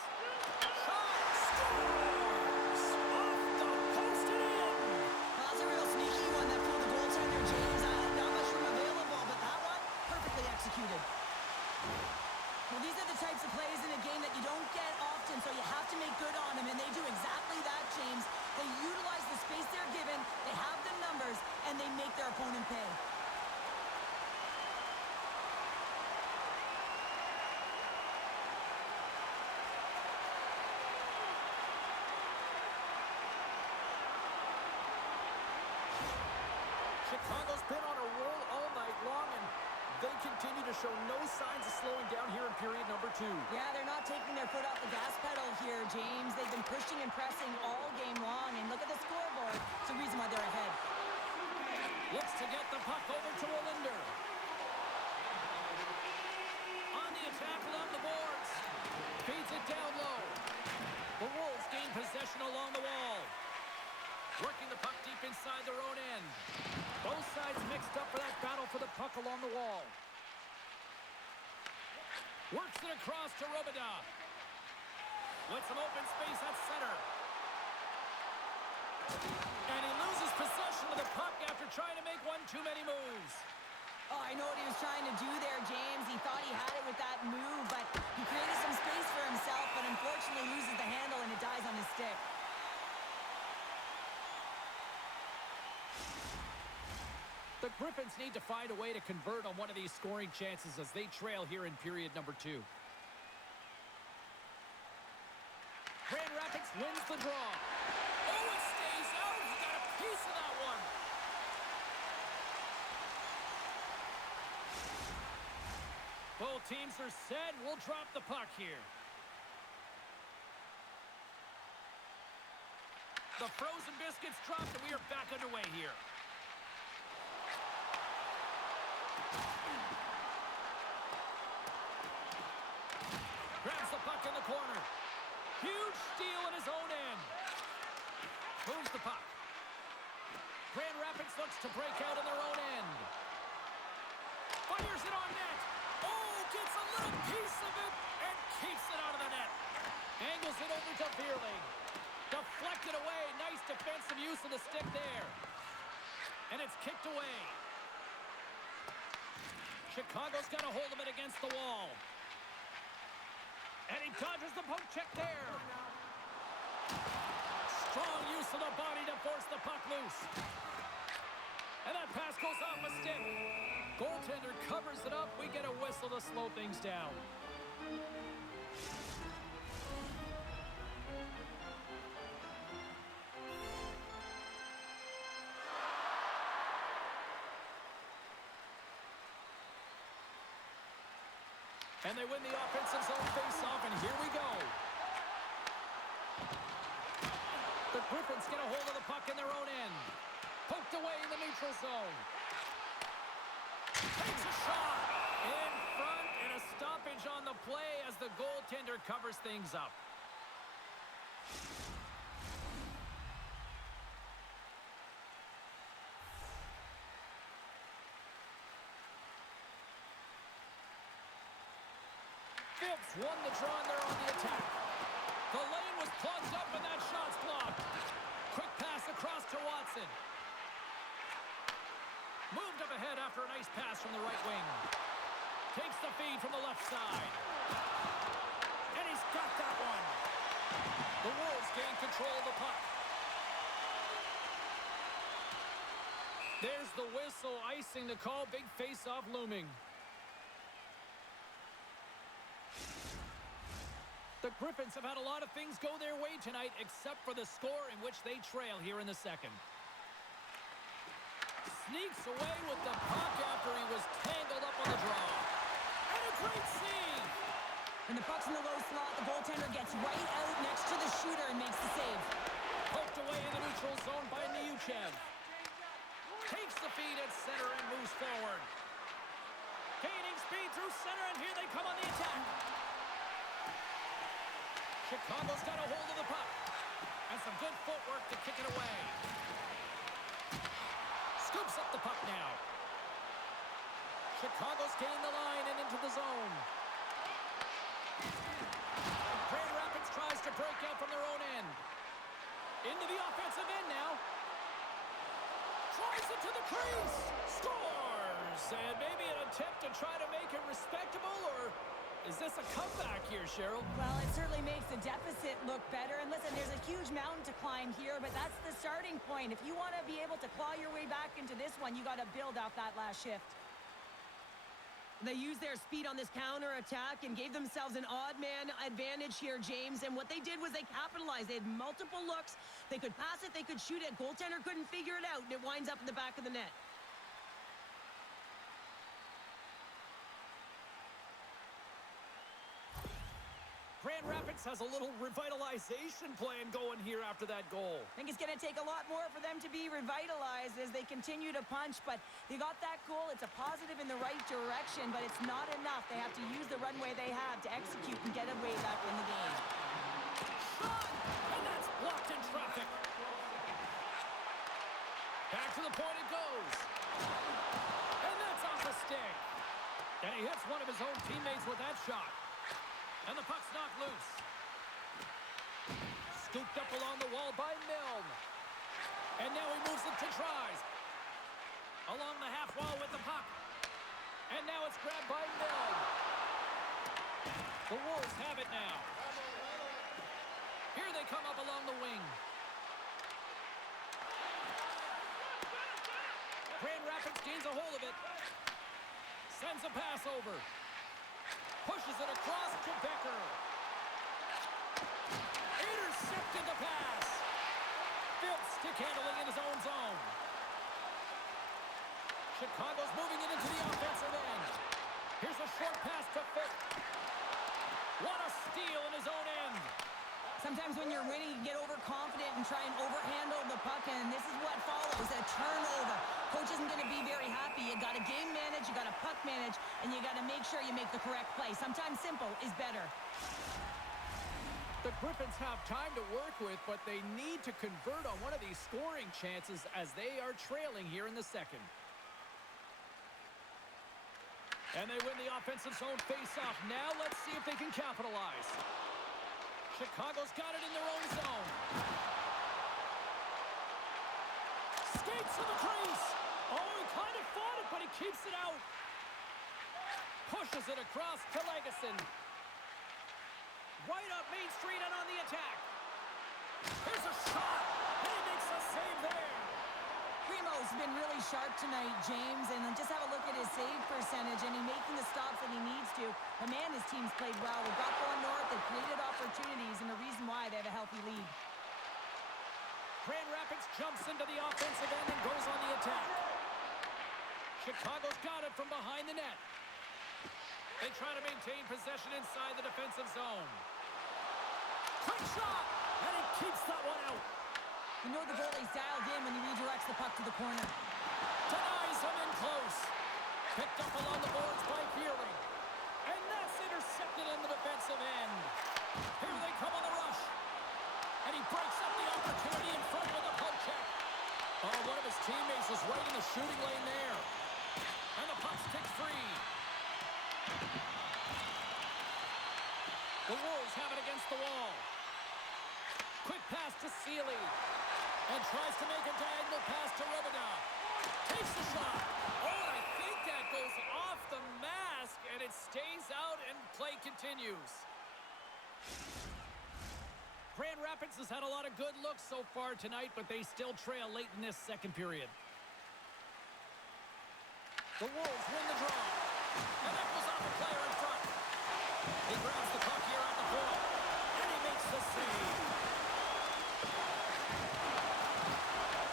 Shot! Scores! Off the post and in! Well, that's a real sneaky one that fooled the goaltender, James. Not much room available, but that one, perfectly executed. Well, these are the types of plays in a game that you don't get often, so you have to make good on them, and they do exactly that, James. They utilize the space they're given, they have the numbers, and they make their opponent pay. Chicago's been on a roll all night long, and they continue to show no signs of slowing down here in period number 2. Yeah, they're not taking their foot off the gas pedal here, James. They've been pushing and pressing all game long, and look at the scoreboard. It's the reason why they're ahead. Looks to get the puck over to Olinder. On the attack along the boards. Feeds it down low. The Wolves gain possession along the wall. Working the puck deep inside their own end. Both sides mixed up for that battle for the puck along the wall. Works it across to Robida. with some open space at center. And he loses possession of the puck after trying to make one too many moves. Oh, I know what he was trying to do there, James. He thought he had it with that move, but he created some space for himself, but unfortunately loses the handle and it dies on his stick. The Griffins need to find a way to convert on one of these scoring chances as they trail here in period number 2. Grand Rapids wins the draw. Oh, it stays out. He got a piece of that one. Both teams are set. We'll drop the puck here. The frozen biscuits dropped, and we are back underway here. Grabs the puck in the corner. Huge steal at his own end. Moves the puck. Grand Rapids looks to break out in their own end. Fires it on net. Oh, gets a little piece of it and keeps it out of the net. Angles it over to Vierling. Deflected away. Nice defensive use of the stick there. And it's kicked away. Chicago's got a hold of it against the wall. And he dodges the poke check there. Strong use of the body to force the puck loose. And that pass goes off a stick. Goaltender covers it up. We get a whistle to slow things down. And they win the offensive zone face-off, and here we go. The Griffins get a hold of the puck in their own end. Poked away in the neutral zone. Takes a shot. In front, and a stoppage on the play as the goaltender covers things up. Phipps won the draw, and they're on the attack. The lane was plugged up, and that shot's blocked. Quick pass across to Watson. Moved up ahead after a nice pass from the right wing. Takes the feed from the left side. And he's got that one. The Wolves gain control of the puck. There's the whistle, icing the call. Big face-off looming. The Griffins have had a lot of things go their way tonight, except for the score in which they trail here in the second. Sneaks away with the puck after he was tangled up on the draw. And a great save! And the puck's in the low slot. The goaltender gets right out next to the shooter and makes the save. Poked away in the neutral zone by Niuchev. Takes the feed at center and moves forward. Gaining speed through center, and here they come on the attack. Chicago's got a hold of the puck. And some good footwork to kick it away. Scoops up the puck now. Chicago's gained the line and into the zone. Grand Rapids tries to break out from their own end. Into the offensive end now. Tries it to the crease. Scores! And maybe an attempt to try to make it respectable, or is this a comeback here, Cheryl? Well, it certainly makes the deficit look better. And listen, there's a huge mountain to climb here, but that's the starting point. If you want to be able to claw your way back into this one, you got to build off that last shift. They used their speed on this counter-attack and gave themselves an odd-man advantage here, James. And what they did was they capitalized. They had multiple looks. They could pass it. They could shoot it. Goaltender couldn't figure it out, and it winds up in the back of the net. Grand Rapids has a little revitalization plan going here after that goal. I think it's going to take a lot more for them to be revitalized as they continue to punch, but they got that goal. It's a positive in the right direction, but it's not enough. They have to use the runway they have to execute and get a way back in the game. Shot! And that's blocked in traffic. Back to the point it goes. And that's off the stick. And he hits one of his own teammates with that shot. And the puck's knocked loose. Scooped up along the wall by Milne. And now he moves it to tries. Along the half wall with the puck. And now it's grabbed by Milne. The Wolves have it now. Here they come up along the wing. Grand Rapids gains a hold of it. Sends a pass over. Pushes it across to Becker. Intercepted the pass. Built stick handling in his own zone. Chicago's moving it into the offensive end. Here's a short pass to Fitt. What a steal in his own end. Sometimes when you're winning, you get overconfident and try and overhandle the puck, and this is what follows, a turnover. Coach isn't going to be very happy. You got to game manage, you got to puck manage, and you got to make sure you make the correct play. Sometimes simple is better. The Griffins have time to work with, but they need to convert on one of these scoring chances as they are trailing here in the second. And they win the offensive zone face-off. Now let's see if they can capitalize. Chicago's got it in their own zone. Skates to the crease. Oh, he kind of fought it, but he keeps it out. Pushes it across to Legason. Right up Main Street and on the attack. Here's a shot, and he makes a save there. Primo's been really sharp tonight, James, and just have a look at his save percentage, and he's making the stops that he needs to. The man, his team's played well. They've got going north, they've created opportunities, and the reason why they have a healthy lead. Grand Rapids jumps into the offensive end and goes on the attack. Chicago's got it from behind the net. They try to maintain possession inside the defensive zone. Quick shot, and he keeps that one out. You know the goalie's dialed in when he redirects the puck to the corner. Denies him in close. Picked up along the boards by Fearing. And that's intercepted in the defensive end. Here they come on the rush. And he breaks up the opportunity in front with a poke check. Oh, one of his teammates is right in the shooting lane there. And the puck's kicked free. The Wolves have it against the wall. Quick pass to Seeley. And tries to make a diagonal pass to Robidoux. Takes the shot. Oh, and I think that goes off the mask, and it stays out, and play continues. Grand Rapids has had a lot of good looks so far tonight, but they still trail late in this second period. The Wolves win the draw. And that goes off a player in front. He grabs the puck here at the point. And he makes the save.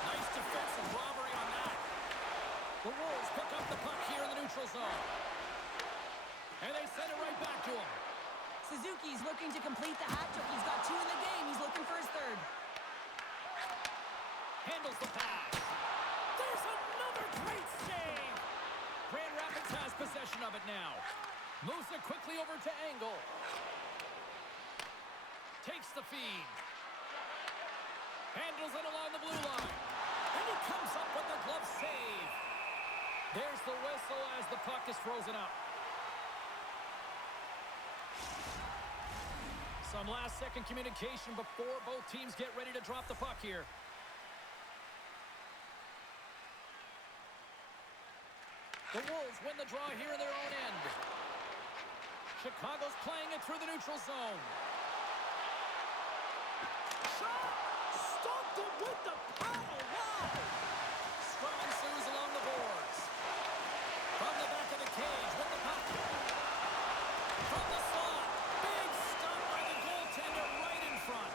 Nice defensive robbery on that. The Wolves pick up the puck here in the neutral zone. And they send it right back to him. Suzuki's looking to complete the hat trick. He's got 2 in the game. He's looking for his third. Handles the pass. There's another great save. Grand Rapids has possession of it now. Moves it quickly over to Angle. Takes the feed. Handles it along the blue line. And he comes up with the glove save. There's the whistle as the puck is frozen up. Some last-second communication before both teams get ready to drop the puck here. The Wolves win the draw here in their own end. Chicago's playing it through the neutral zone. Shot! Stopped it with the paddle! Wow! Scrum ensues along the boards. From the back of the cage with the puck. From the slot. Big stop by the goaltender right in front.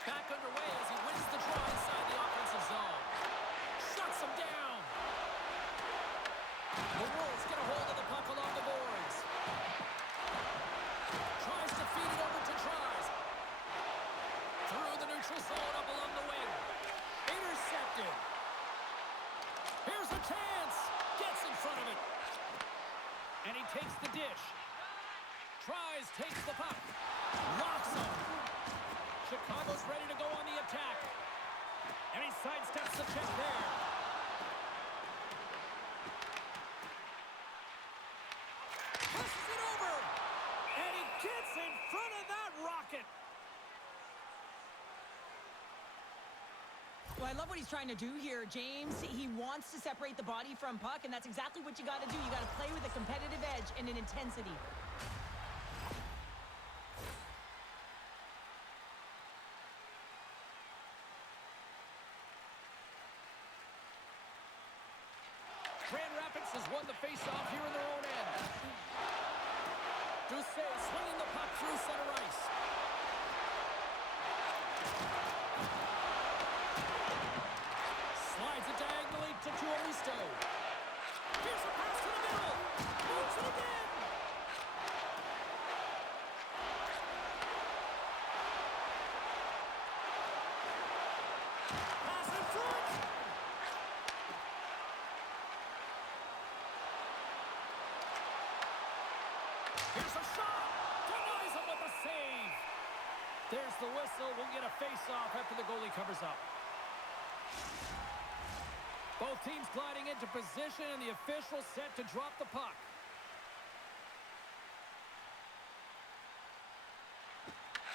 Back underway as he wins the draw inside the offensive zone. Shuts him down. The Wolves get a hold of the puck along the boards. Tries to feed it over to Tries. Through the neutral zone up along the wing. Intercepted. Here's a chance. Gets in front of it. And he takes the dish. Tries, takes the puck. Locks him. Chicago's ready to go on the attack. And he sidesteps the check there. Passes it over. And he gets in front of that rocket. Well, I love what he's trying to do here, James. He wants to separate the body from puck, and that's exactly what you got to do. You got to play with a competitive edge and an intensity. Grand Rapids has won the faceoff here in their own end. Doucet swinging the puck through center ice. Slides it diagonally to Tuolisto. Here's a pass to the middle. Moves it again. Pass in front. Here's a shot. Denies him with a save. There's the whistle. We'll get a face-off after the goalie covers up. Both teams gliding into position, and the official set to drop the puck.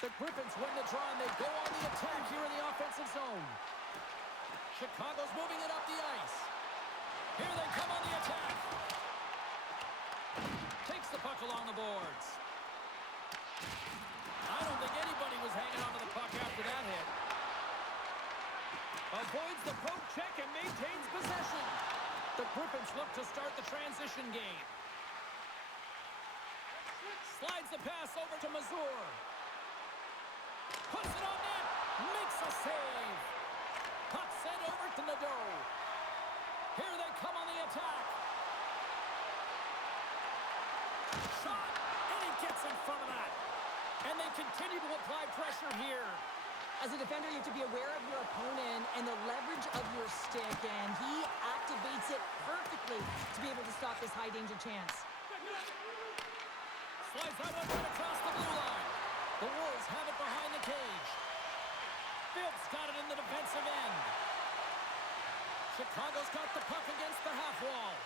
The Griffins win the draw, and they go on the attack here in the offensive zone. Chicago's moving it up the ice. Here they come on the attack. Takes the puck along the boards. I don't think anybody was hanging onto the puck after that hit. Avoids the poke check and maintains possession. The Griffins look to start the transition game. Slides the pass over to Mazur. Puts it on net. Makes a save. Puck sent over to Nadeau. Here they come on the attack. Shot. And he gets in front of that. And they continue to apply pressure here. As a defender, you have to be aware of your opponent and the leverage of your stick, and he activates it perfectly to be able to stop this high-danger chance. Slides that one right across the blue line. The Wolves have it behind the cage. Phillips got it in the defensive end. Chicago's got the puck against the half wall.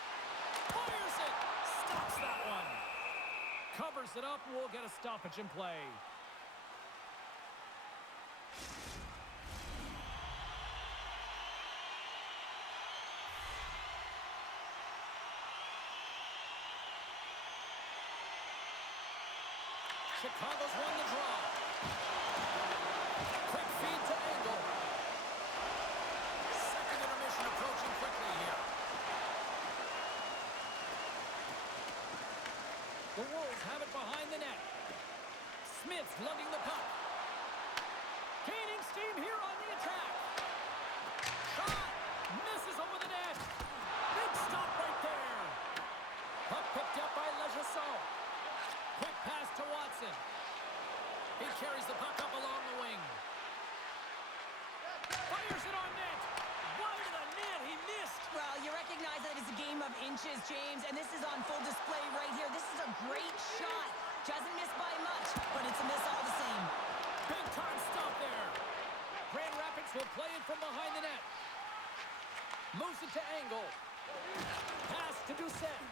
Fires it. Stops that one. Covers it up, and we'll get a stoppage in play. Chicago's won the draw. Quick feed to Engel. Second intermission approaching quickly here. The Wolves have it behind the net. Smith's lugging the puck. Gaining steam here on the attack. Shot. Misses over the net. Big stop right there. Puck picked up by Legesson. Quick pass to Watson. He carries the puck up along the wing. Fires it on net. Wide of the net. He missed. Well, you recognize that it's a game of inches, James, and this is on full display right here. This is a great shot. Doesn't miss by much, but it's a miss all the same. Big time stop there. Grand Rapids will play it from behind the net. Moves it to Engel. Pass to Doucet.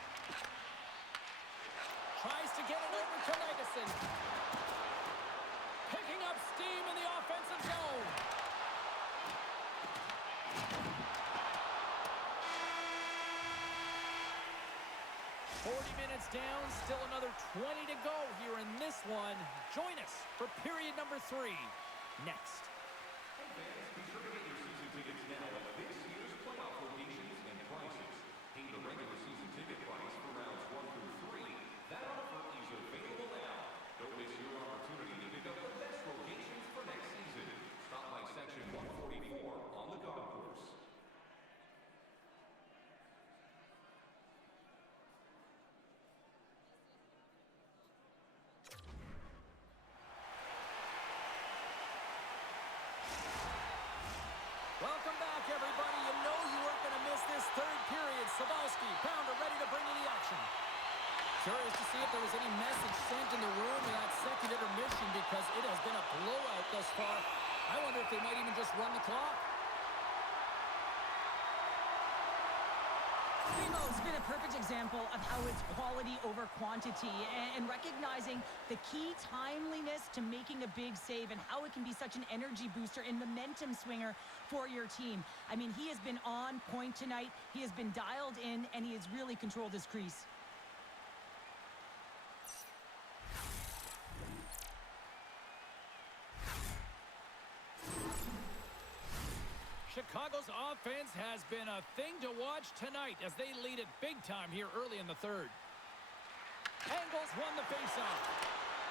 Tries to get it over to Legason. Picking up steam in the offensive zone. Minutes down, still another 20 to go here in this one. Join us for period number 3 next. Fans, be sure to get your season tickets now at this year's playoff locations and prices. Pay the regular season ticket price for rounds 1 through 3. That offer is available now. Don't miss your opportunity to pick up the best locations for next season. Stop by section 144 on the golf course. Curious to see if there was any message sent in the room in that second intermission because it has been a blowout thus far. I wonder if they might even just run the clock. Primo's been a perfect example of how it's quality over quantity and recognizing the key timeliness to making a big save and how it can be such an energy booster and momentum swinger for your team. I mean, he has been on point tonight. He has been dialed in, and he has really controlled his crease. Chicago's offense has been a thing to watch tonight as they lead it big time here early in the third. Angles won the faceoff.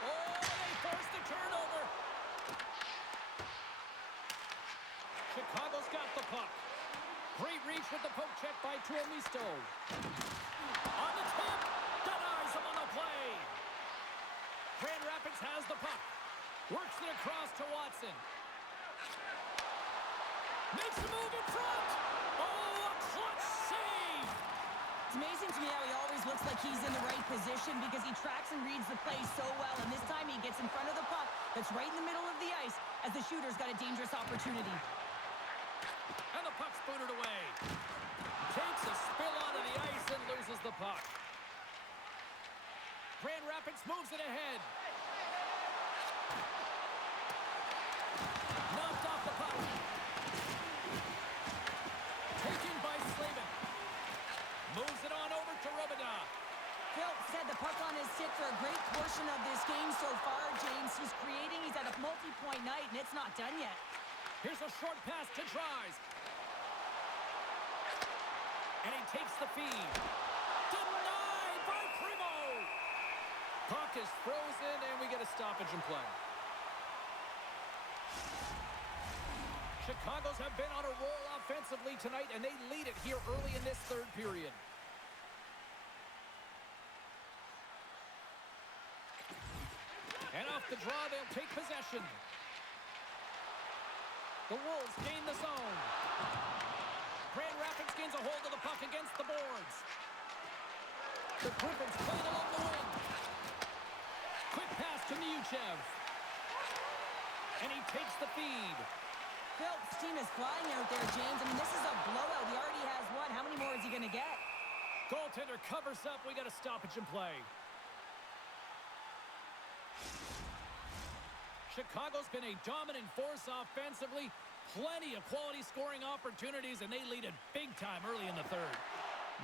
Oh, they forced the turnover. Chicago's got the puck. Great reach with the poke check by Tuomisto. On the tip, denies him on the play. Grand Rapids has the puck. Works it across to Watson. Makes a move in front. Oh, a clutch save. It's amazing to me how he always looks like he's in the right position because he tracks and reads the play so well. And this time he gets in front of the puck that's right in the middle of the ice as the shooter's got a dangerous opportunity. And the puck's booted away. Takes a spill onto the ice and loses the puck. Grand Rapids moves it ahead. Knocked off the puck. Taken by Slavin. Moves it on over to Robida. Phillips had the puck on his stick for a great portion of this game so far, James. He's creating, he's at a multi-point night, and it's not done yet. Here's a short pass to Tries. And he takes the feed. Denied by Primo. Puck is frozen, and we get a stoppage in play. Chicago's have been on a roll offensively tonight, and they lead it here early in this third period. And off the draw, they'll take possession. The Wolves gain the zone. Grand Rapids gains a hold of the puck against the boards. The Griffins play it along the wing. Quick pass to Miuchev. And he takes the feed. Phillips' team is flying out there, James. I mean, this is a blowout. He already has one. How many more is he going to get? Goaltender covers up. We got a stoppage in play. Chicago's been a dominant force offensively. Plenty of quality scoring opportunities, and they lead it big time early in the third.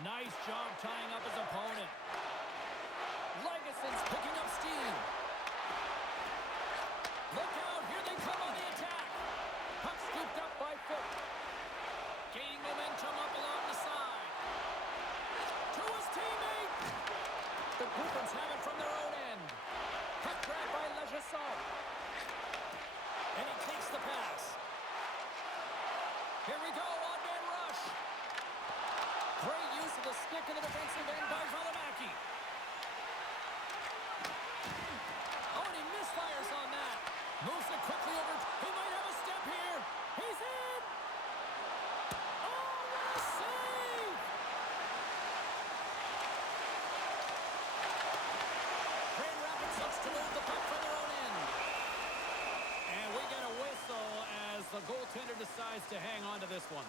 Nice job tying up his opponent. Leguson's picking up steam. Look out, here they come on the attack. Puck scooped up by Foot. Gaining momentum up along the side. To his teammate. The Griffins have it from their own end. Puck grab by Legesson. And he takes the pass. Here we go, on-man rush. Great use of the stick in the defensive end by Valimaki. Oh, and he misfires on that. Moves it quickly over. He might have a step here. He's in. Oh, what a save. Grand Rapids looks to move the puck from their own end. And we get a whistle as the goaltender decides to hang on to this one.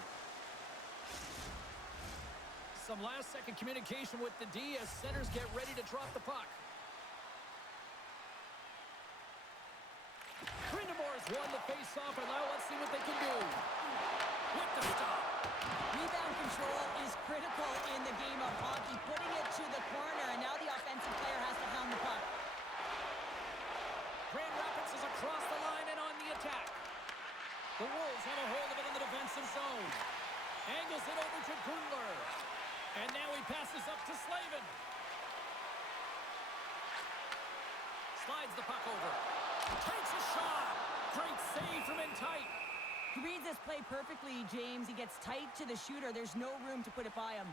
Some last-second communication with the D as centers get ready to drop the puck. Grindemore's won the face-off, and now let's see what they can do. With the stop. Rebound control is critical in the game of hockey. Putting it to the corner, and now the offensive player has to hound the puck. Grand Rapids is across the line and on the attack. The Wolves have a hold of it in the defensive zone. Angles it over to Gundler. And now he passes up to Slavin. Slides the puck over. Takes a shot. Great save from in tight. He reads this play perfectly, James. He gets tight to the shooter. There's no room to put it by him.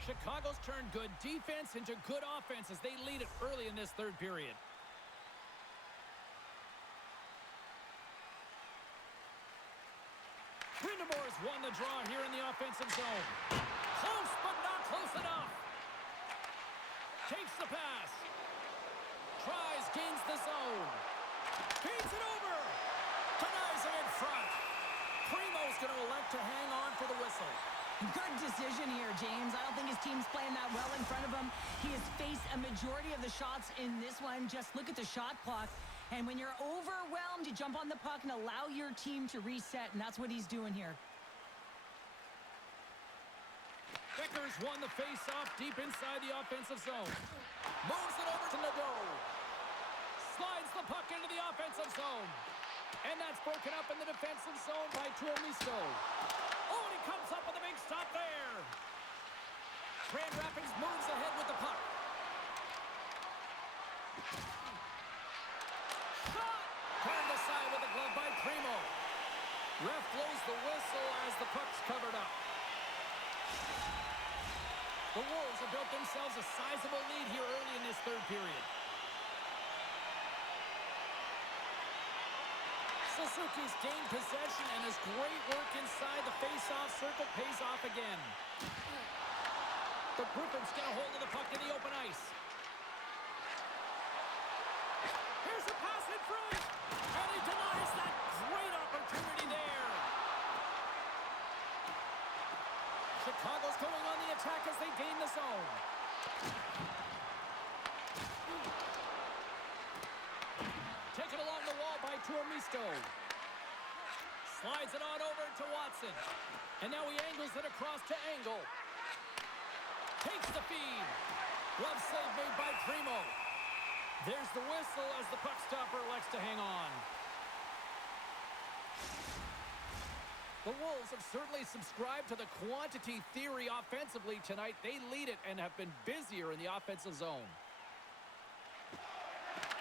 Chicago's turned good defense into good offense as they lead it early in this third period. Grindemore's won the draw here in the offensive zone. Close, but not close enough. Takes the pass. Tries, gains the zone. Feeds it over. Denies it in front. Primo's going to elect to hang on for the whistle. Good decision here, James. I don't think his team's playing that well in front of him. He has faced a majority of the shots in this one. Just look at the shot clock. And when you're overwhelmed, you jump on the puck and allow your team to reset, and that's what he's doing here. Vickers won the face-off deep inside the offensive zone. Moves it over to Nadeau. Slides the puck into the offensive zone. And that's broken up in the defensive zone by Tuomisto. Oh, and he comes up with a big stop there. Grand Rapids moves ahead with the puck. Shot! Turned aside with a glove by Primo. Ref blows the whistle as the puck's covered up. The Wolves have built themselves a sizable lead here early in this third period. Suzuki's gained possession, and his great work inside the face-off circle pays off again. The Griffins get a hold of the puck in the open ice. Here's a pass in front, and he denies that great opportunity there. Chicago's going on the attack as they gain the zone. Taken along the wall by Tuomisto. Slides it on over to Watson. And now he angles it across to Angle. Takes the feed. Glove save made by Primo. There's the whistle as the puck stopper elects to hang on. The Wolves have certainly subscribed to the quantity theory offensively tonight. They lead it and have been busier in the offensive zone.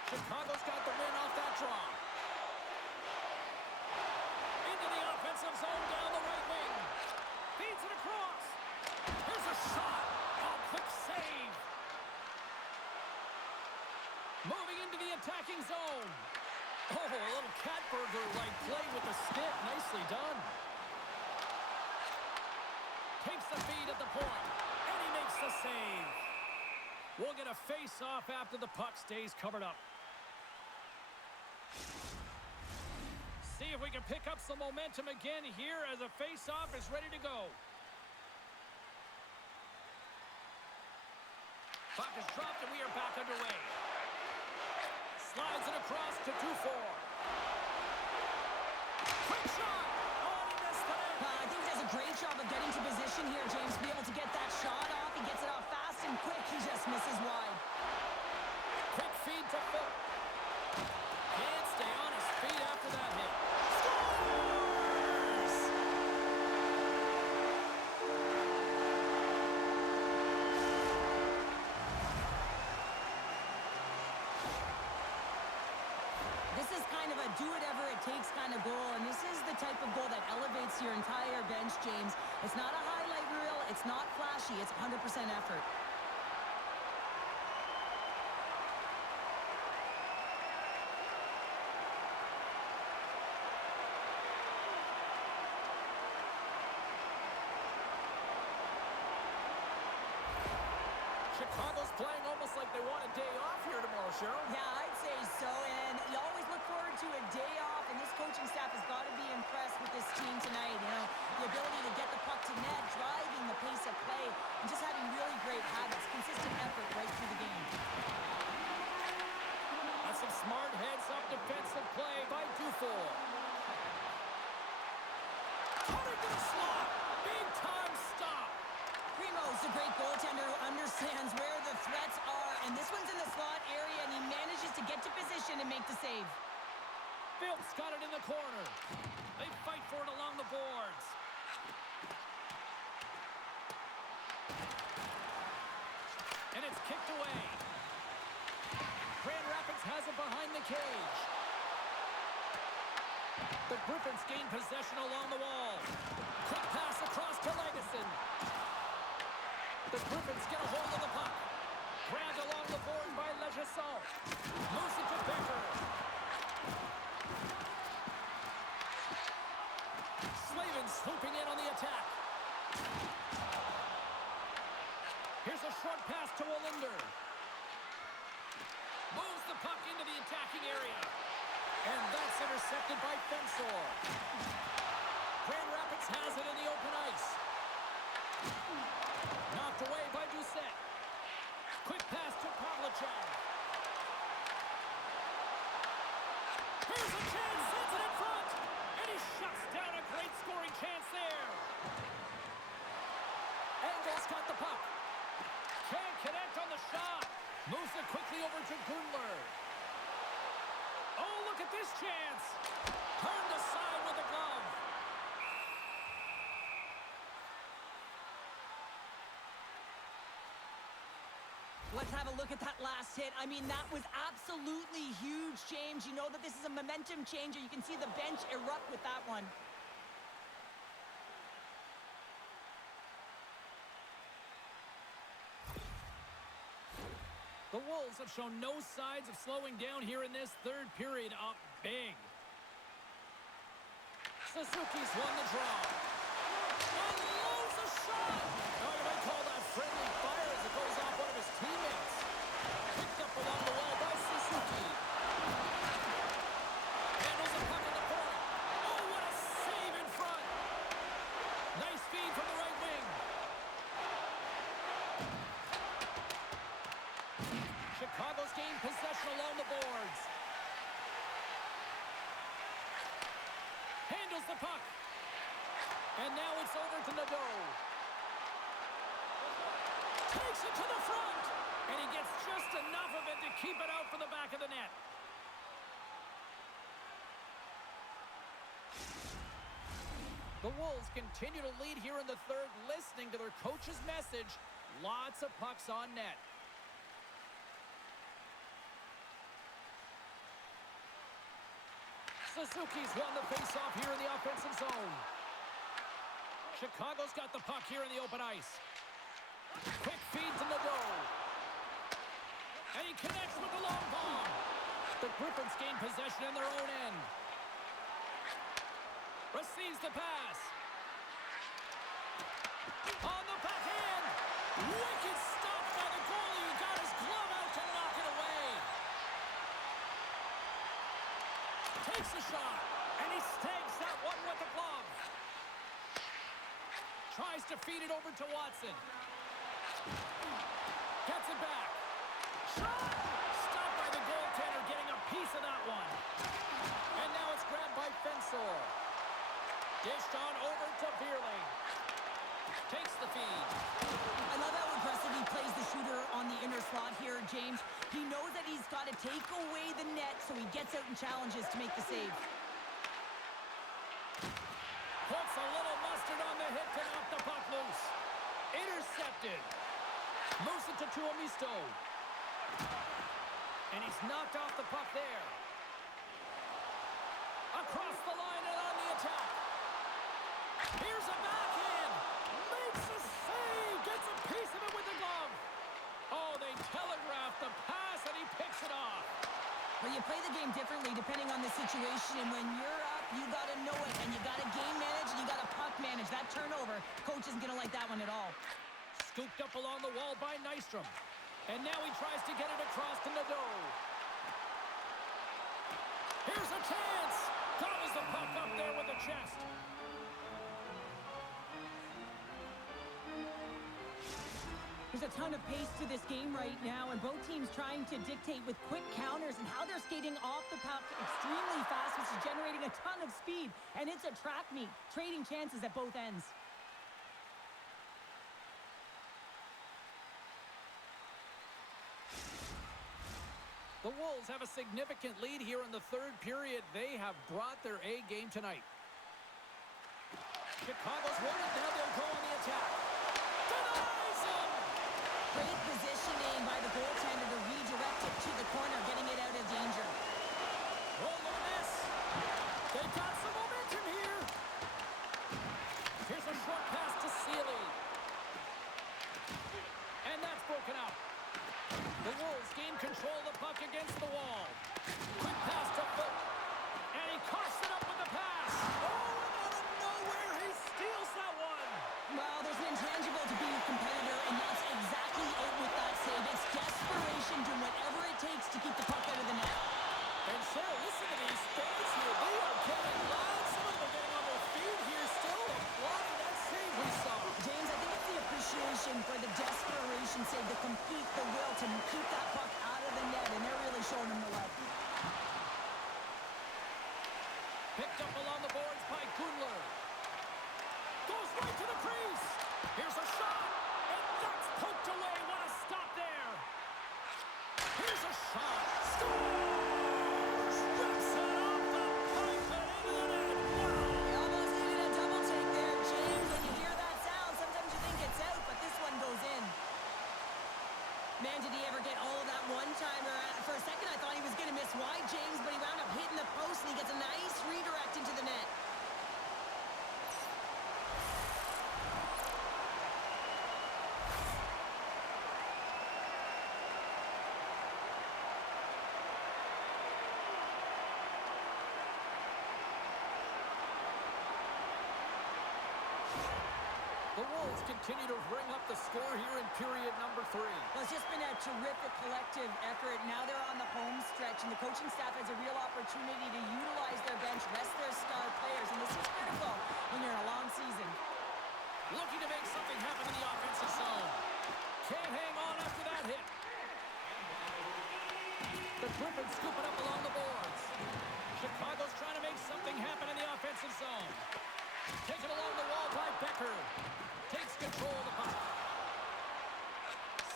Chicago's got the win off that draw. Into the offensive zone down the right wing. Feeds it across. Here's a shot. Oh, quick save. Moving into the attacking zone. Oh, a little Catburger-like play with the stick. Nicely done. Takes the feed at the point, and he makes the save. We'll get a face-off after the puck stays covered up. See if we can pick up some momentum again here as a face-off is ready to go. Puck is dropped, and we are back underway. Slides it across to 2-4. Quick shot! Oh, he missed the net. I think he does a great job of getting to position here, James, to be able to get that shot off. He gets it off fast and quick. He just misses wide. Quick feed to Phil. Can't stay on his feet after that hit. This is kind of a do-whatever-it-takes kind of goal, and this is the type of goal that elevates your entire bench, James. It's not a highlight reel. It's not flashy. It's 100% effort. Chicago's playing almost like they want a day off here tomorrow, Cheryl. Yeah, I'd say so, and you always look forward to a day off, and this coaching staff has got to be impressed with this team tonight. You know, the ability to get the puck to net, driving the pace of play, and just having really great habits, consistent effort right through the game. That's some smart heads-up defensive play by Dufour. Cutting to the slot. Big-time stop. Primo's a great goaltender who understands where the threats are, and this one's in the slot area, and he manages to get to position and make the save. Phil's got it in the corner. They fight for it along the boards. And it's kicked away. Grand Rapids has it behind the cage. The Griffins gain possession along the wall. Quick pass across to Legason. The Griffins get a hold of the puck. Grabbed along the board by Legesson. Moves it to Becker. Slavin swooping in on the attack. Here's a short pass to Olinder. puck into the attacking area. And that's intercepted by Fensor. Grand Rapids has it in the open ice. Knocked away by Doucette. Quick pass to Pavlyuchev. Here's a chance, sends it in front. And he shuts down a great scoring chance there. Engel's got the puck. Can't connect on the shot. Moves it quickly over to Gundler. Oh, look at this chance. Turned aside with a glove. Let's have a look at that last hit. I mean, that was absolutely huge, James. You know that this is a momentum changer. You can see the bench erupt with that one. The Wolves have shown no signs of slowing down here in this third period. Up big. Suzuki's won the draw. Unloads a shot. Oh, you might call that friendly fire as it goes off one of his teammates. Picked up along the wall by Suzuki. Handles the puck in the corner. Oh, what a save in front. Nice feed from the right wing. Chicago's gained possession along the boards. Handles the puck. And now it's over to Nadeau. Takes it to the front. And he gets just enough of it to keep it out for the back of the net. The Wolves continue to lead here in the third, listening to their coach's message. Lots of pucks on net. Suzuki's won the face-off here in the offensive zone. Chicago's got the puck here in the open ice. Quick feed to Nadeau. And he connects with the long bomb. The Griffins gain possession in their own end. Receives the pass. On the backhand. Wicked stop by the goalie who got his glove out to knock it away. Takes the shot, and he snags that one with the glove. Tries to feed it over to Watson. Gets it back. Shot! Stopped by the goaltender, getting a piece of that one. And now it's grabbed by Fensor. Dished on over to Beerling. Takes the feed. I love how aggressive he plays the shooter on the inner slot here, James. He knows that he's got to take away the net, so he gets out and challenges to make the save. Puts a little mustard on the hit to knock the puck loose. Intercepted. Moves it to Tuomisto. And he's knocked off the puck there. Across the line and on the attack. Here's a backhand. Makes a save. Gets a piece of it with the glove. Oh, they telegraphed the pass, and he picks it off. Well, you play the game differently depending on the situation, and when you're up, you got to know it, and you got to game manage, and you got to puck manage. That turnover, coach isn't going to like that one at all. Scooped up along the wall by Nystrom. And now he tries to get it across to Nadeau. Here's a chance. Gobbles the puck up there with the chest. There's a ton of pace to this game right now, and both teams trying to dictate with quick counters and how they're skating off the puck extremely fast, which is generating a ton of speed. And it's a track meet, trading chances at both ends. The Wolves have a significant lead here in the third period. They have brought their A game tonight. Chicago's won it. Now they'll go on the attack. Denies him! Great positioning by the goaltender to redirect it to the corner, getting it out of danger. Oh, look at this. They've got some momentum here. Here's a short pass to Sealy. And that's broken up. The Wolves gain control of the puck against the wall. Quick pass to Foot. And he coughs it up with the pass. Oh, and out of nowhere, he steals that one. Well, there's an intangible to being a competitor, and that's exactly it with that save. It's desperation, doing whatever it takes to keep the puck out of the net. keep that puck out of the net, and they're really showing him the love. Picked up along the boards by Gundler. Goes right to the crease. Here's a shot. And that's poked away. What a stop there. Here's a shot. Scores! Rips it off the pipe and into the net. Wow. You almost needed a double take there, James. When you hear that sound, sometimes you think it's out, but this one goes in. Man, did he ever get all of that one-timer? For a second, I thought he was going to miss wide, James, but he wound up hitting the post, and he gets a nice redirect into the net. The Wolves continue to ring up the score here in period number 3. Well, it's just been a terrific collective effort. Now they're on the home stretch, and the coaching staff has a real opportunity to utilize their bench, rest their star players, and this is critical when you're in a long season. Looking to make something happen in the offensive zone. Can't hang on after that hit. The Griffins scoop it up along the boards. Chicago's trying to make something happen in the offensive zone. Taken along the wall by Becker. Takes control of the puck.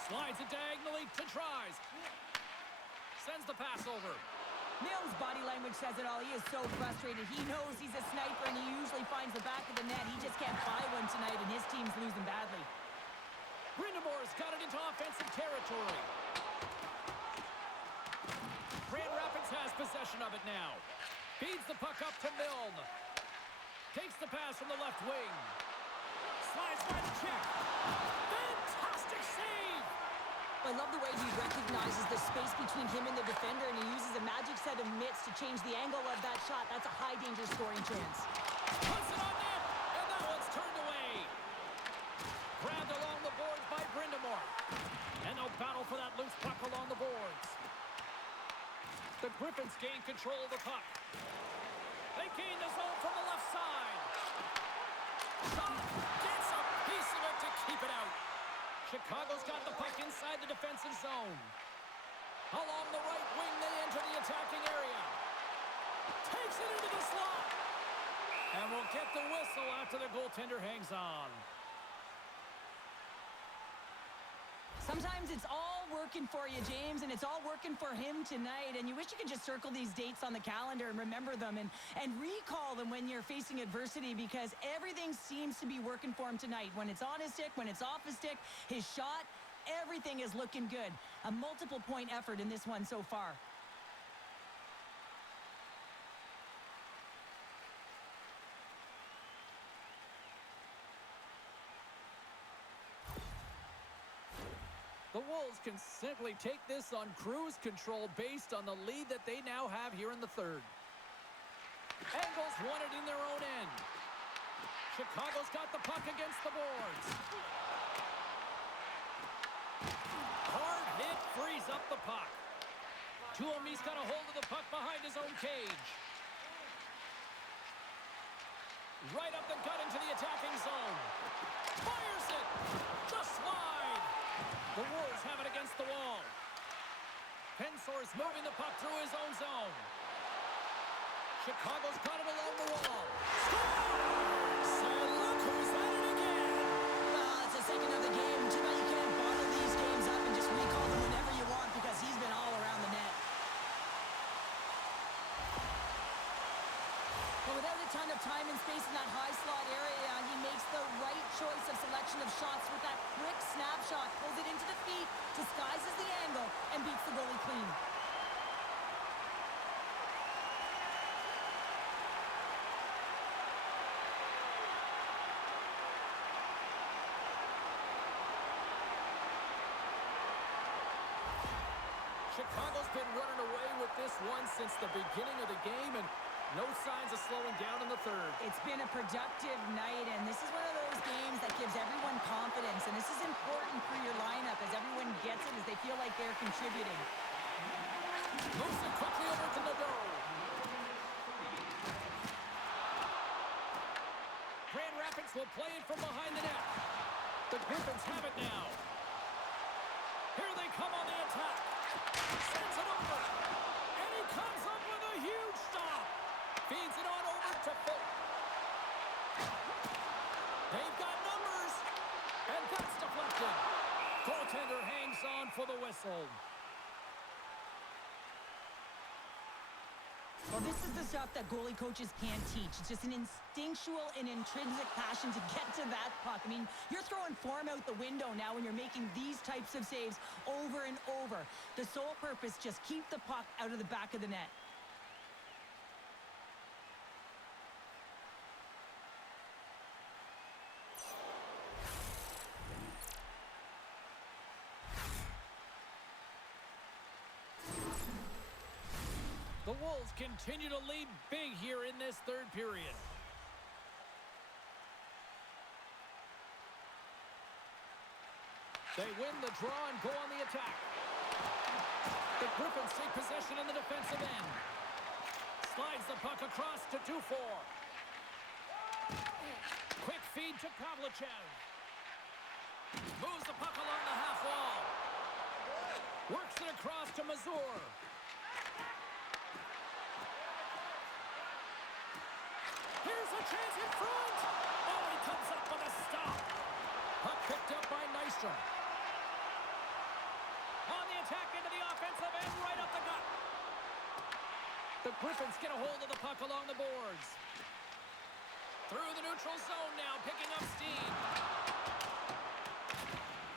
Slides it diagonally to tries. Sends the pass over. Mills' body language says it all. He is so frustrated. He knows he's a sniper, and he usually finds the back of the net. He just can't buy one tonight, and his team's losing badly. Brindamore's got it into offensive territory. Grand Rapids has possession of it now. Feeds the puck up to Milne. Takes the pass from the left wing. Slides by the check. Fantastic save! I love the way he recognizes the space between him and the defender, and he uses a magic set of mitts to change the angle of that shot. That's a high-danger scoring chance. Puts it on net, and that one's turned away. Grabbed along the boards by Brindamore. And no battle for that loose puck along the boards. The Griffins gain control of the puck. They gain the zone from the left side. Shot gets a piece of it to keep it out. Chicago's got the puck inside the defensive zone. Along the right wing, they enter the attacking area. Takes it into the slot. And we'll get the whistle after the goaltender hangs on. Sometimes it's all working for you, James, and it's all working for him tonight. And you wish you could just circle these dates on the calendar and remember them and recall them when you're facing adversity, because everything seems to be working for him tonight. When it's on his stick, when it's off his stick, his shot, everything is looking good. A multiple-point effort in this one so far. The Wolves can simply take this on cruise control based on the lead that they now have here in the third. Angles won it in their own end. Chicago's got the puck against the boards. Hard hit frees up the puck. Tuomi's got a hold of the puck behind his own cage. Right up the gut into the attacking zone. Fires it! Just wide! The Wolves have it against the wall. Pensor's moving the puck through his own zone. Chicago's got it along the wall. Scores! And look who's at it again! Well, it's the second of the game. Too bad you can't bottle these games up and just recall them whenever you want, because he's been all around the net. But without a ton of time and space in that high slot area, he makes the right choice of selection of shots with that quick snapshot, pulls it into the feet, disguises the angle, and beats the goalie clean. Chicago's been running away with this one since the beginning of the game, and no signs of slowing down in the third. It's been a productive night, and this is one of those games that gives everyone confidence, and this is important for your lineup as everyone gets it, as they feel like they're contributing. Moves it quickly over to Nadeau. Grand Rapids will play it from behind the net. The Griffins have it now. Here they come on the attack. Goaltender hangs on for the whistle. Well, this is the stuff that goalie coaches can't teach. It's just an instinctual and intrinsic passion to get to that puck. I mean, you're throwing form out the window now when you're making these types of saves over and over. The sole purpose, just keep the puck out of the back of the net. The Wolves continue to lead big here in this third period. They win the draw and go on the attack. The Griffins take possession in the defensive end. Slides the puck across to 2-4. Quick feed to Pavlichev. Moves the puck along the half wall. Works it across to Mazur. Here's a chance in front. Oh, he comes up with a stop. Puck picked up by Nystrom. On the attack into the offensive end, right up the gut. The Griffins get a hold of the puck along the boards. Through the neutral zone now, picking up steam.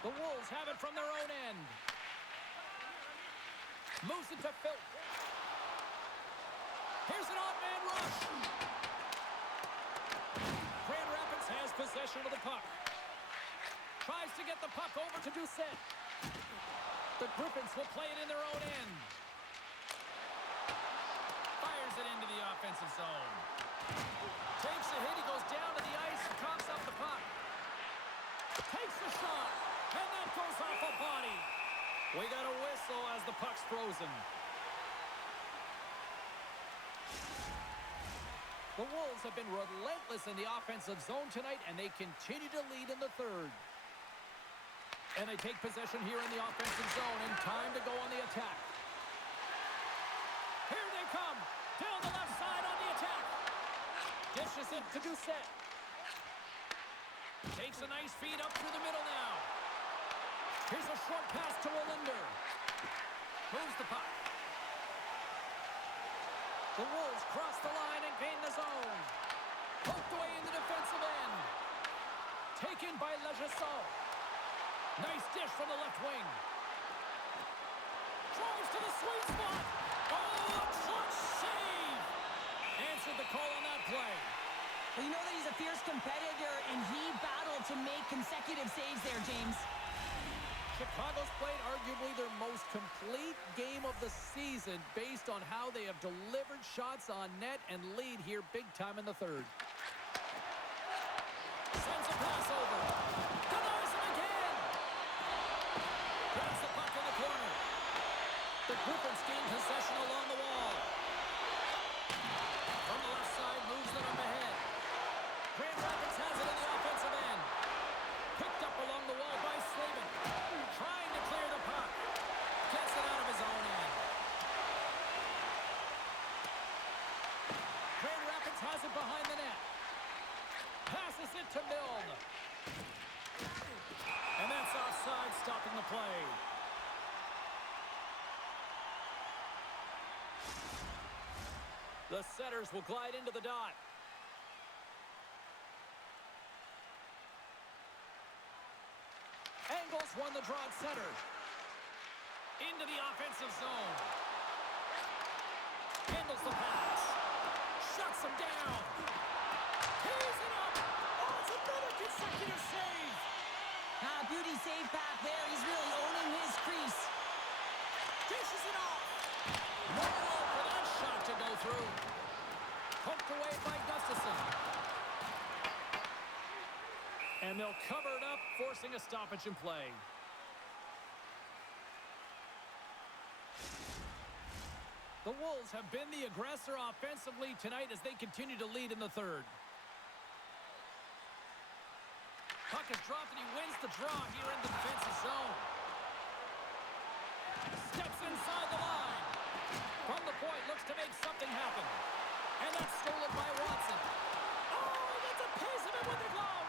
The Wolves have it from their own end. Moves it to Phil. Here's an odd man rush. Grand Rapids has possession of the puck. Tries to get the puck over to Doucette. The Griffins will play it in their own end. Fires it into the offensive zone. Takes a hit, he goes down to the ice, coughs up the puck. Takes the shot, and that goes off a body. We got a whistle as the puck's frozen. The Wolves have been relentless in the offensive zone tonight, and they continue to lead in the third. And they take possession here in the offensive zone, and time to go on the attack. Here they come, down the left side on the attack. Dishes it to Doucette. Takes a nice feed up through the middle now. Here's a short pass to Wallinder. Moves the puck. The Wolves cross the line and gain the zone. Poked away in the defensive end. Taken by Legesson. Nice dish from the left wing. Drives to the sweet spot. Oh, clutch save. Answered the call on that play. Well, you know that he's a fierce competitor, and he battled to make consecutive saves there, James. Chicago's played arguably their most complete game of the season based on how they have delivered shots on net and lead here big time in the third. Sends a pass over. Denies him again. Puts the puck in the corner. The Griffins gain possession along the wall. From the left side, moves them up ahead. Grand Rapids has it in the offensive end. Picked up along the wall by Slavin. Trying to clear the puck. Gets it out of his own end. Grand Rapids has it behind the net. Passes it to Milne. And that's offside, stopping the play. The setters will glide into the dot. Angles won the draw at center. Into the offensive zone. Handles the pass. Shuts him down. Tees it up. Oh, it's another consecutive save. Beauty save back there. He's really owning his crease. Dishes it off. No room for that shot to go through. Poked away by Gustafson. And they'll cover it up, forcing a stoppage in play. The Wolves have been the aggressor offensively tonight as they continue to lead in the third. Puck is dropped and he wins the draw here in the defensive zone. Steps inside the line. From the point, looks to make something happen. And that's stolen by Watson. Oh, he gets a piece of it with the glove.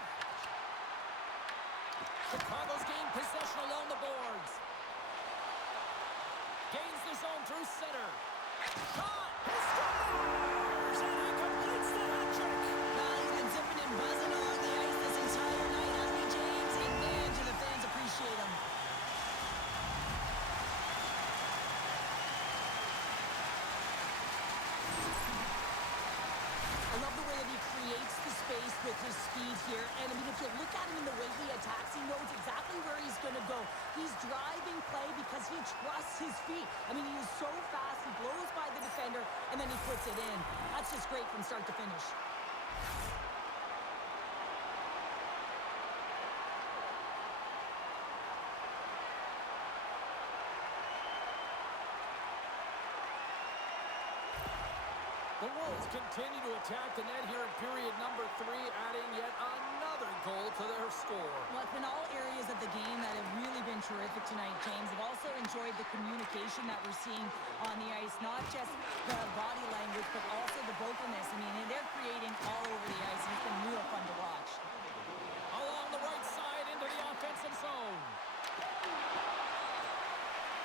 Chicago's gained possession along the boards. Gains the zone through center. Shot! He scores! And he completes the hat trick! Well, he's been zipping and buzzing along the ice this entire night, hasn't he, James? And man, do the fans appreciate him. I love the way that he creates the space with his speed here. And, I mean, if you look at him in the way he attacks, he knows exactly where he's going to go. He's driving play because he trusts his feet. I mean, he is so fast. He blows by the defender, and then he puts it in. That's just great from start to finish. The Wolves continue to attack the net here in period number 3, adding yet another goal to their score. Well, it's been all areas of the game that have really been terrific tonight, James. I've also enjoyed the communication that we're seeing on the ice, not just the body language, but also the vocalness. I mean, they're creating all over the ice, and it's been real fun to watch. Along the right side into the offensive zone.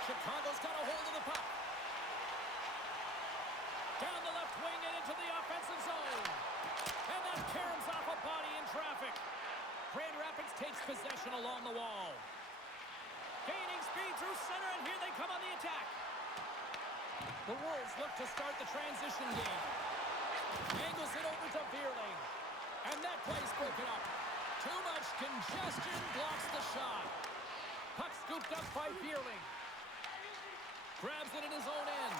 Chicago's got a hold of the puck. Down the left wing and into the offensive zone. And that caroms off a body in traffic. Grand Rapids takes possession along the wall. Gaining speed through center, and here they come on the attack. The Wolves look to start the transition game. Angles it over to Vierling. And that play's broken up. Too much congestion blocks the shot. Puck scooped up by Vierling. Grabs it in his own end.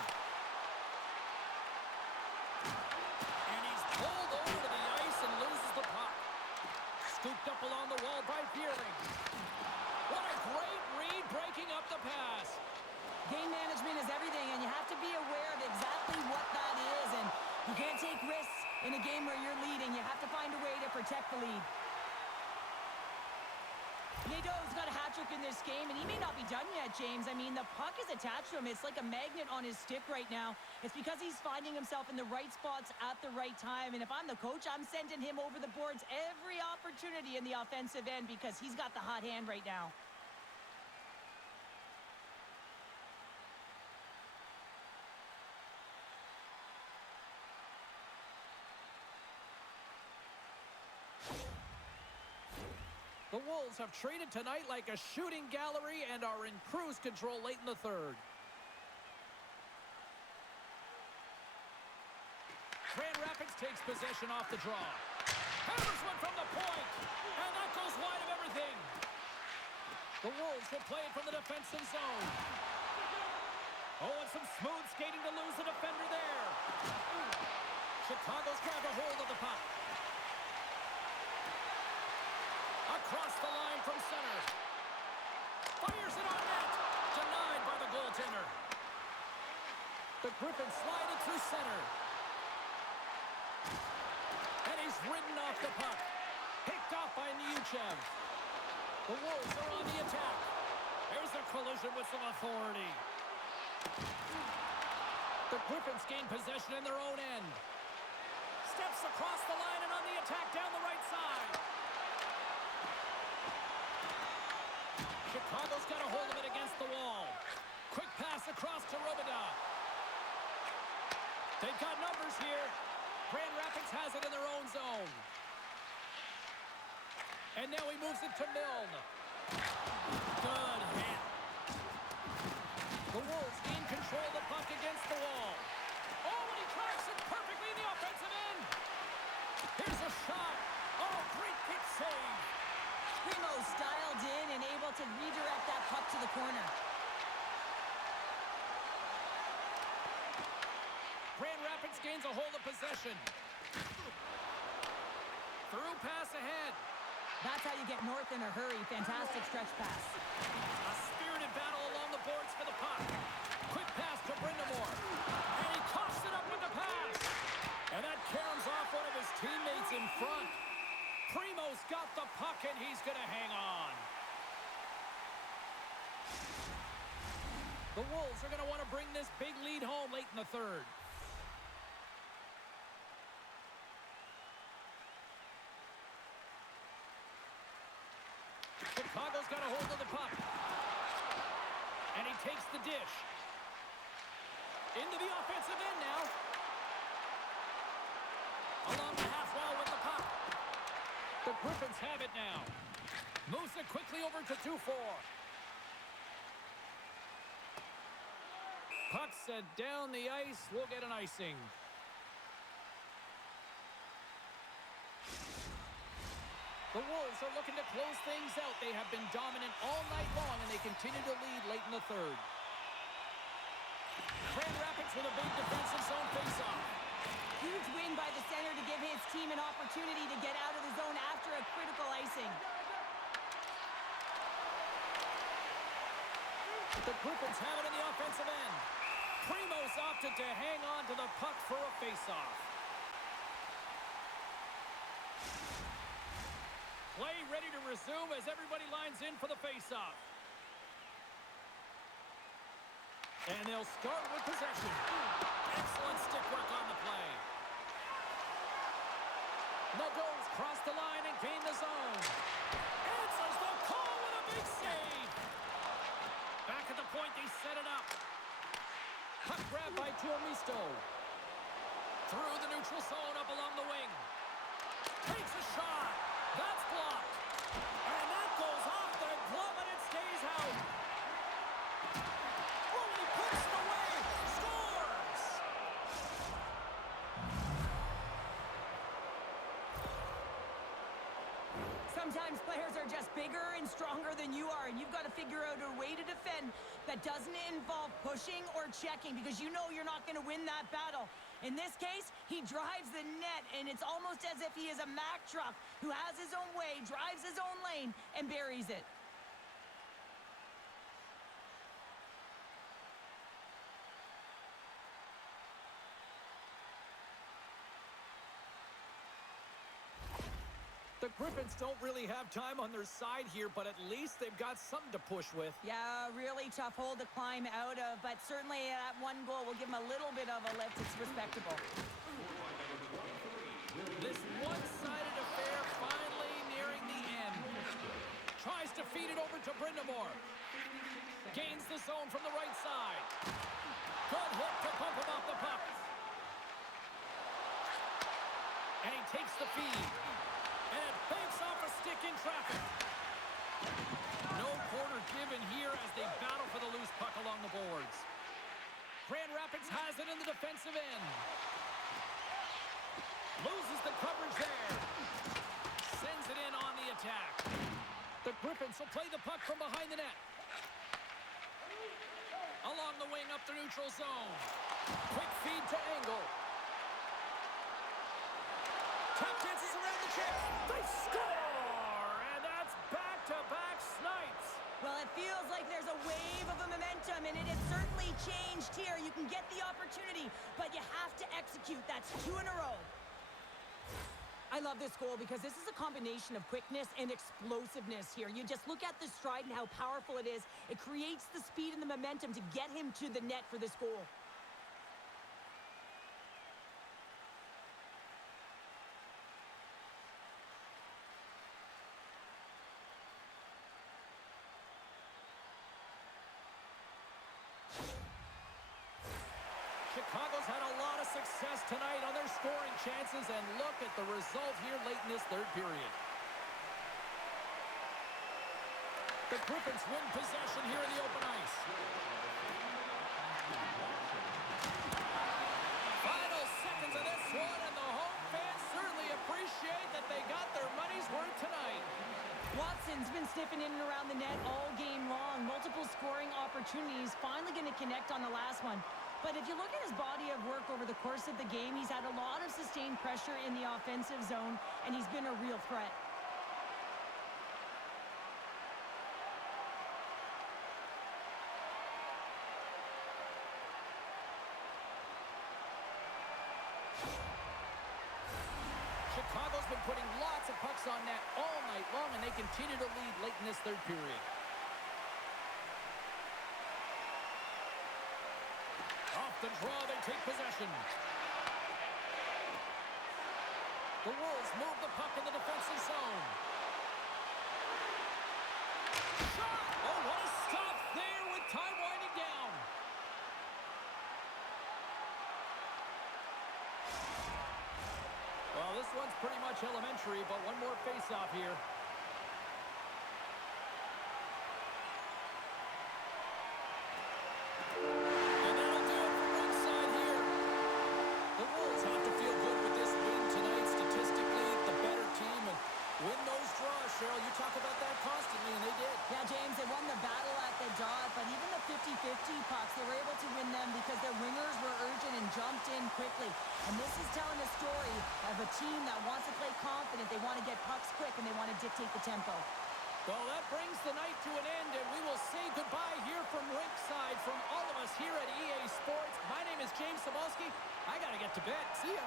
And he's pulled over to the ice and loses the puck. Scooped up along the wall by Vierling. What a great read breaking up the pass. Game management is everything, and you have to be aware of exactly what that is. And you can't take risks in a game where you're leading. You have to find a way to protect the lead. Nadeau's got a hat trick in this game, and he may not be done yet, James. I mean, the puck is attached to him. It's like a magnet on his stick right now. It's because he's finding himself in the right spots at the right time. And if I'm the coach, I'm sending him over the boards every opportunity in the offensive end because he's got the hot hand right now. The Wolves have traded tonight like a shooting gallery and are in cruise control late in the third. Grand Rapids takes possession off the draw. Hammers one from the point, and that goes wide of everything. The Wolves will play it from the defensive zone. Oh, and some smooth skating to lose the defender there. Chicago's grabbed a hold of the puck. Across the line from center. Fires it on net. Denied by the goaltender. The Griffins slide it through center. And he's ridden off the puck. Picked off by Nyuchev. The Wolves are on the attack. There's a collision with some authority. The Griffins gain possession in their own end. Steps across the line and on the attack down the right side. Chicago's got a hold of it against the wall. Quick pass across to Robida. They've got numbers here. Grand Rapids has it in their own zone. And now he moves it to Milne. Good hit. The Wolves gain control of the puck against the wall. Oh, and he tracks it perfectly in the offensive end. Here's a shot. Oh, great kick save. Primo's dialed in and able to redirect that puck to the corner. Grand Rapids gains a hold of possession. Through pass ahead. That's how you get north in a hurry. Fantastic stretch pass. A spirited battle along the boards for the puck. Quick pass to Brindamore. And he coughs it up with the pass. And that caroms off one of his teammates in front. Primo's got the puck, and he's going to hang on. The Wolves are going to want to bring this big lead home late in the third. Chicago Chicago's got a hold of the puck. And he takes the dish. Into the offensive end now. Along the half wall with the puck. The Griffins have it now. Moves it quickly over to 2-4. Puck sent down the ice. We'll get an icing. The Wolves are looking to close things out. They have been dominant all night long, and they continue to lead late in the third. Grand Rapids with a big defensive zone faceoff. Huge win by the center to give his team an opportunity to get out of the zone after a critical icing. The Griffins have it in the offensive end. Primo's opted to hang on to the puck for a faceoff. Play ready to resume as everybody lines in for the faceoff. And they'll start with possession. Excellent stick work on the play. Nadeau's cross the line and gain the zone. Answers the call with a big save. Back at the point, they set it up. Puck grab by Tuomisto. Through the neutral zone, up along the wing. Takes a shot. That's blocked. And that goes off the glove and it stays out. Oh, and he puts it away. Scores! Sometimes players are just bigger and stronger than you are, and you've got to figure out a way to defend that doesn't involve pushing or checking, because you know you're not going to win that battle. In this case, he drives the net, and it's almost as if he is a Mack truck who has his own way, drives his own lane, and buries it. The Griffins don't really have time on their side here, but at least they've got something to push with. Yeah, really tough hole to climb out of, but certainly that one goal will give him a little bit of a lift. It's respectable. This one-sided affair finally nearing the end. Tries to feed it over to Brindamore. Gains the zone from the right side. Good hook to pump him off the puck. And he takes the feed. And it banks off a stick in traffic. No quarter given here as they battle for the loose puck along the boards. Grand Rapids has it in the defensive end. Loses the coverage there. Sends it in on the attack. The Griffins will play the puck from behind the net. Along the wing up the neutral zone. Quick feed to Angle. Tap dances around the chest. They score! And that's back-to-back snipes. Well, it feels like there's a wave of a momentum, and it has certainly changed here. You can get the opportunity, but you have to execute. That's 2 in a row. I love this goal because this is a combination of quickness and explosiveness here. You just look at the stride and how powerful it is. It creates the speed and the momentum to get him to the net for this goal. Chicago's had a lot of success tonight on their scoring chances, and look at the result here late in this third period. The Griffins win possession here in the open ice. Final seconds of this one, and the home fans certainly appreciate that they got their money's worth tonight. Watson's been sniffing in and around the net all game long. Multiple scoring opportunities. Finally going to connect on the last one. But if you look at his body of work over the course of the game, he's had a lot of sustained pressure in the offensive zone, and he's been a real threat. Chicago's been putting lots of pucks on net all night long, and they continue to lead late in this third period. Off the draw, they take possession. The Wolves move the puck in the defensive zone. Shot! Oh, what a stop there with time winding down. Well, this one's pretty much elementary, but one more face-off here. And that'll do it for ringside here. The Wolves have to feel good with this win tonight. Statistically, the better team, and win those draws, Cheryl. You talk about that constantly, and they did. Yeah, James, they won the battle at the dot, but even the 50-50 pucks, they were able to win them because their wingers were urgent and jumped in quickly. And this is telling a story of a team that wants to play confident. They want to get pucks quick, and they want to dictate the tempo. Well, that brings the night to an end, and we will say goodbye here from ringside from all of us here at EA Sports. My name is James Cebulski. I got to get to bed. See ya.